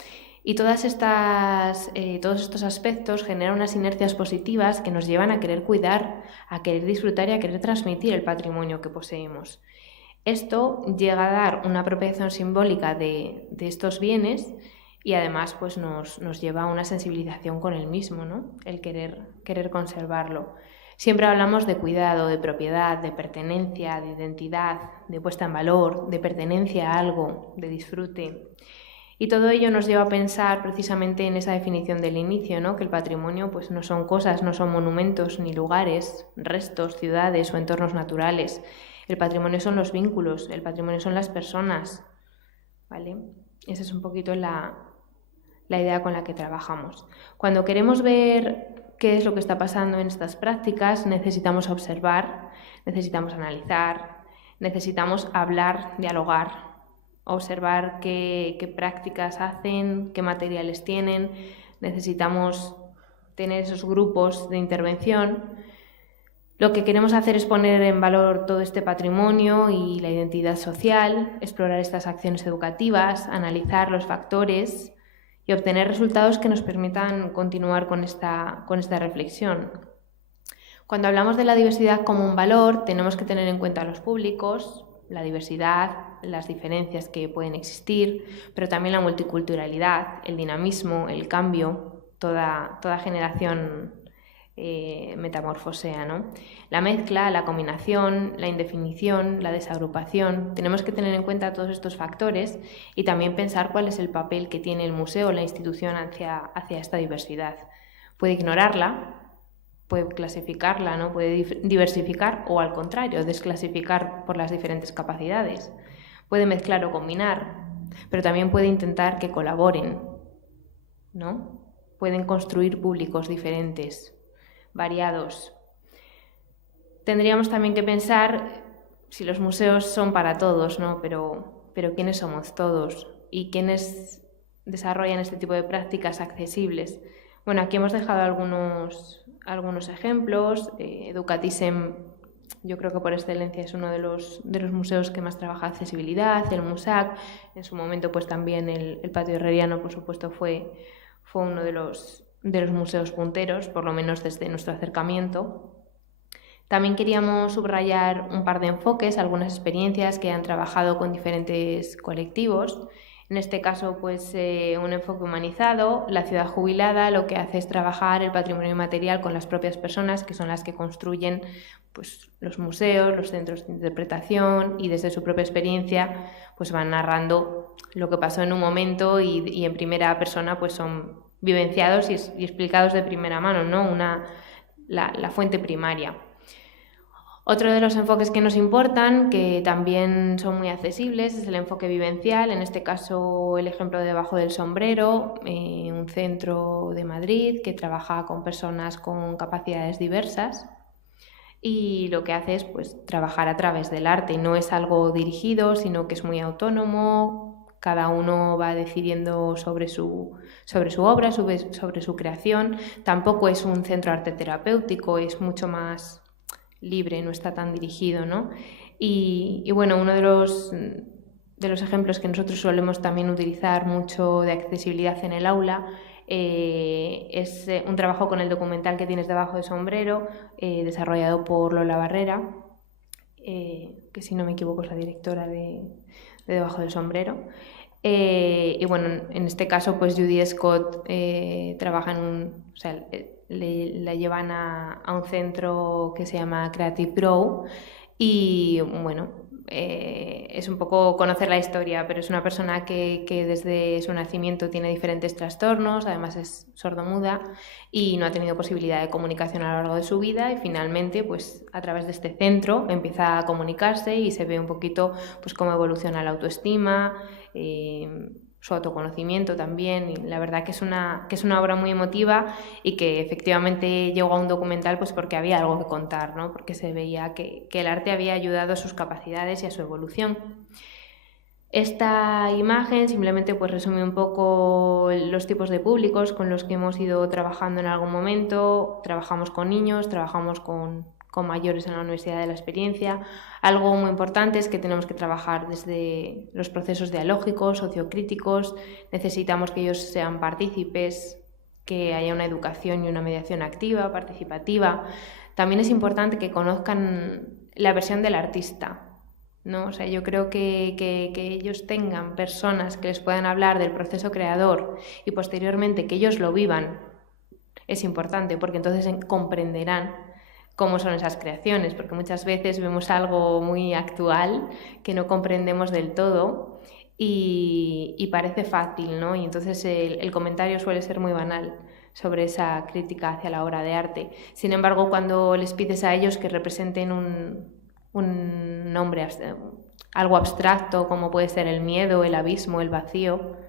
Y todos estos aspectos generan unas inercias positivas que nos llevan a querer cuidar, a querer disfrutar y a querer transmitir el patrimonio que poseemos. Esto llega a dar una apropiación simbólica de estos bienes y además pues, nos lleva a una sensibilización con el mismo, ¿no? El querer conservarlo. Siempre hablamos de cuidado, de propiedad, de pertenencia, de identidad, de puesta en valor, de pertenencia a algo, de disfrute. Y todo ello nos lleva a pensar precisamente en esa definición del inicio, ¿no?, que el patrimonio pues, no son cosas, no son monumentos, ni lugares, restos, ciudades o entornos naturales. El patrimonio son los vínculos, el patrimonio son las personas, ¿vale? Esa es un poquito la idea con la que trabajamos. Cuando queremos ver qué es lo que está pasando en estas prácticas, necesitamos observar, necesitamos analizar, necesitamos hablar, dialogar, observar qué prácticas hacen, qué materiales tienen. Necesitamos tener esos grupos de intervención. Lo que queremos hacer es poner en valor todo este patrimonio y la identidad social, explorar estas acciones educativas, analizar los factores y obtener resultados que nos permitan continuar con esta reflexión. Cuando hablamos de la diversidad como un valor, tenemos que tener en cuenta a los públicos, la diversidad, las diferencias que pueden existir, pero también la multiculturalidad, el dinamismo, el cambio, toda generación metamorfosea, ¿no? La mezcla, la combinación, la indefinición, la desagrupación. Tenemos que tener en cuenta todos estos factores y también pensar cuál es el papel que tiene el museo o la institución hacia esta diversidad. Puede ignorarla, puede clasificarla, ¿no?, puede diversificar o, al contrario, desclasificar por las diferentes capacidades. Puede mezclar o combinar, pero también puede intentar que colaboren, ¿no? Pueden construir públicos diferentes, variados. Tendríamos también que pensar si los museos son para todos, ¿no? Pero ¿quiénes somos todos? ¿Y quiénes desarrollan este tipo de prácticas accesibles? Bueno, aquí hemos dejado algunos ejemplos. Educatisem, yo creo que por excelencia es uno de los museos que más trabaja accesibilidad. El MUSAC, en su momento pues también el Patio Herreriano, por supuesto, fue uno de los museos punteros, por lo menos desde nuestro acercamiento. También queríamos subrayar un par de enfoques, algunas experiencias que han trabajado con diferentes colectivos. En este caso, pues un enfoque humanizado. La ciudad jubilada lo que hace es trabajar el patrimonio inmaterial con las propias personas, que son las que construyen pues, los museos, los centros de interpretación, y desde su propia experiencia pues van narrando lo que pasó en un momento y en primera persona pues son vivenciados y explicados de primera mano, ¿no? La fuente primaria. Otro de los enfoques que nos importan, que también son muy accesibles, es el enfoque vivencial. En este caso, el ejemplo de Debajo del Sombrero, un centro de Madrid que trabaja con personas con capacidades diversas y lo que hace es pues, trabajar a través del arte. No es algo dirigido, sino que es muy autónomo. Cada uno va decidiendo sobre su obra, sobre su creación. Tampoco es un centro arte terapéutico, es mucho más libre, no está tan dirigido, ¿no? Y bueno, uno de los ejemplos que nosotros solemos también utilizar mucho de accesibilidad en el aula es un trabajo con el documental que tienes Debajo del Sombrero, desarrollado por Lola Barrera, que si no me equivoco es la directora de Debajo del Sombrero. Y bueno, en este caso, pues Judy Scott trabaja o sea, la llevan a un centro que se llama Creative Grow y bueno, es un poco conocer la historia, pero es una persona que desde su nacimiento tiene diferentes trastornos, además es sordomuda y no ha tenido posibilidad de comunicación a lo largo de su vida y finalmente pues a través de este centro empieza a comunicarse y se ve un poquito pues cómo evoluciona la autoestima, su autoconocimiento también, y la verdad que es una obra muy emotiva y que efectivamente llegó a un documental pues porque había algo que contar, ¿no? Porque se veía que el arte había ayudado a sus capacidades y a su evolución. Esta imagen simplemente pues resume un poco los tipos de públicos con los que hemos ido trabajando en algún momento. Trabajamos con niños, trabajamos con mayores en la Universidad de la Experiencia. Algo muy importante es que tenemos que trabajar desde los procesos dialógicos, sociocríticos. Necesitamos que ellos sean partícipes, que haya una educación y una mediación activa, participativa. También es importante que conozcan la versión del artista, ¿no? O sea, yo creo que ellos tengan personas que les puedan hablar del proceso creador y posteriormente que ellos lo vivan es importante, porque entonces comprenderán cómo son esas creaciones, porque muchas veces vemos algo muy actual que no comprendemos del todo y parece fácil, ¿no? Y entonces el comentario suele ser muy banal sobre esa crítica hacia la obra de arte. Sin embargo, cuando les pides a ellos que representen un nombre, algo abstracto, como puede ser el miedo, el abismo, el vacío,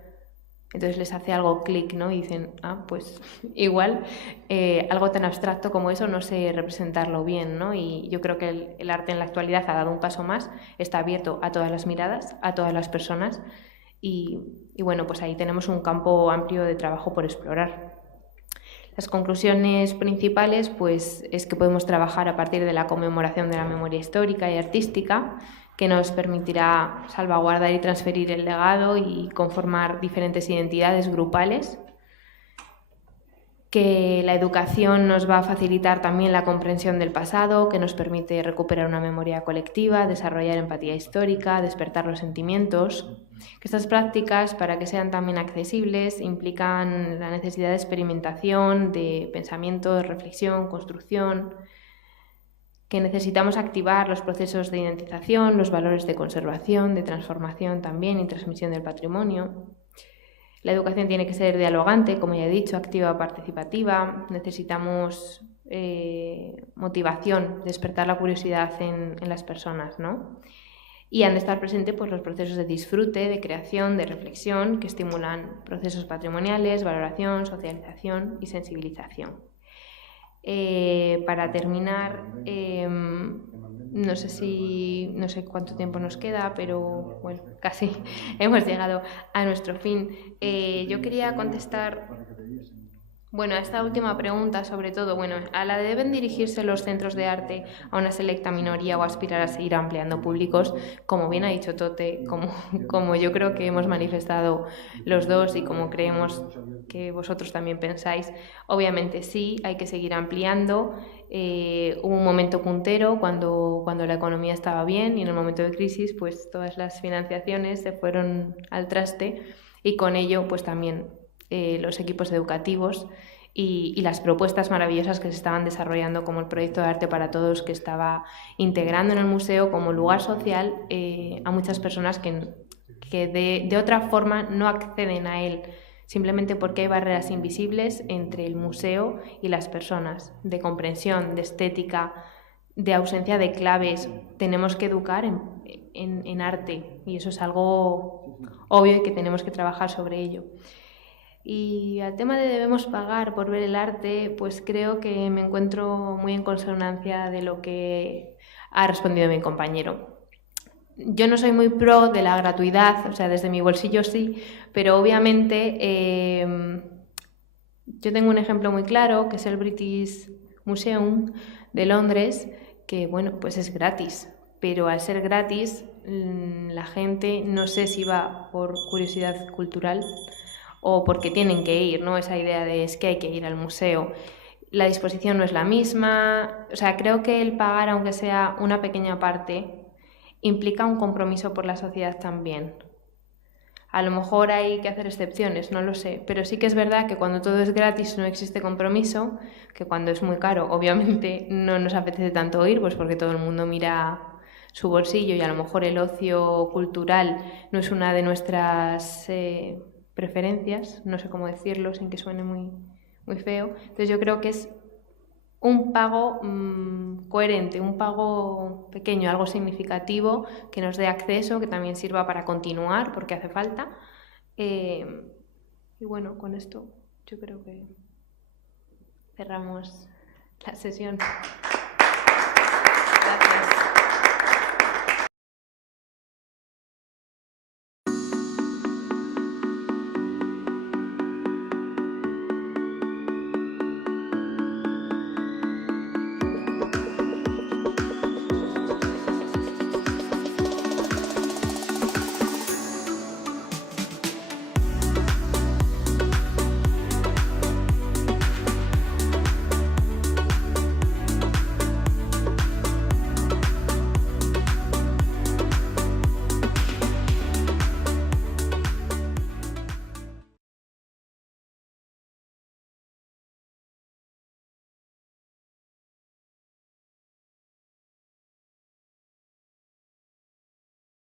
entonces les hace algo clic, ¿no? Y dicen, pues igual algo tan abstracto como eso no sé representarlo bien, ¿no? Y yo creo que el arte en la actualidad ha dado un paso más, está abierto a todas las miradas, a todas las personas y bueno, pues ahí tenemos un campo amplio de trabajo por explorar. Las conclusiones principales pues, es que podemos trabajar a partir de la conmemoración de la memoria histórica y artística, que nos permitirá salvaguardar y transferir el legado y conformar diferentes identidades grupales, que la educación nos va a facilitar también la comprensión del pasado, que nos permite recuperar una memoria colectiva, desarrollar empatía histórica, despertar los sentimientos. Que estas prácticas, para que sean también accesibles, implican la necesidad de experimentación, de pensamiento, de reflexión, construcción, que necesitamos activar los procesos de identificación, los valores de conservación, de transformación también y transmisión del patrimonio. La educación tiene que ser dialogante, como ya he dicho, activa, participativa. Necesitamos motivación, despertar la curiosidad en las personas, ¿no? Y han de estar presentes pues, los procesos de disfrute, de creación, de reflexión, que estimulan procesos patrimoniales, valoración, socialización y sensibilización. Para terminar, no sé cuánto tiempo nos queda, pero bueno, casi hemos llegado a nuestro fin. Yo quería contestar, bueno, a esta última pregunta, sobre todo, bueno, a la de deben dirigirse los centros de arte a una selecta minoría o aspirar a seguir ampliando públicos, como bien ha dicho Tote, como yo creo que hemos manifestado los dos y como creemos que vosotros también pensáis, obviamente sí, hay que seguir ampliando. Hubo un momento puntero cuando la economía estaba bien y en el momento de crisis pues todas las financiaciones se fueron al traste y con ello pues también los equipos educativos y las propuestas maravillosas que se estaban desarrollando, como el proyecto de Arte para Todos, que estaba integrando en el museo como lugar social a muchas personas que de otra forma no acceden a él, simplemente porque hay barreras invisibles entre el museo y las personas, de comprensión, de estética, de ausencia de claves. Tenemos que educar en arte y eso es algo obvio y que tenemos que trabajar sobre ello. Y al tema de debemos pagar por ver el arte, pues creo que me encuentro muy en consonancia de lo que ha respondido mi compañero. Yo no soy muy pro de la gratuidad, o sea, desde mi bolsillo sí, pero obviamente yo tengo un ejemplo muy claro, que es el British Museum de Londres, que bueno, pues es gratis, pero al ser gratis la gente no sé si va por curiosidad cultural o porque tienen que ir, ¿no? Esa idea de es que hay que ir al museo. La disposición no es la misma, o sea, creo que el pagar, aunque sea una pequeña parte, implica un compromiso por la sociedad también. A lo mejor hay que hacer excepciones, no lo sé, pero sí que es verdad que cuando todo es gratis no existe compromiso, que cuando es muy caro obviamente no nos apetece tanto ir, pues porque todo el mundo mira su bolsillo y a lo mejor el ocio cultural no es una de nuestras preferencias, no sé cómo decirlo sin que suene muy feo. Entonces yo creo que es un pago coherente, un pago pequeño, algo significativo, que nos dé acceso, que también sirva para continuar, porque hace falta. Y bueno, con esto yo creo que cerramos la sesión. Gracias.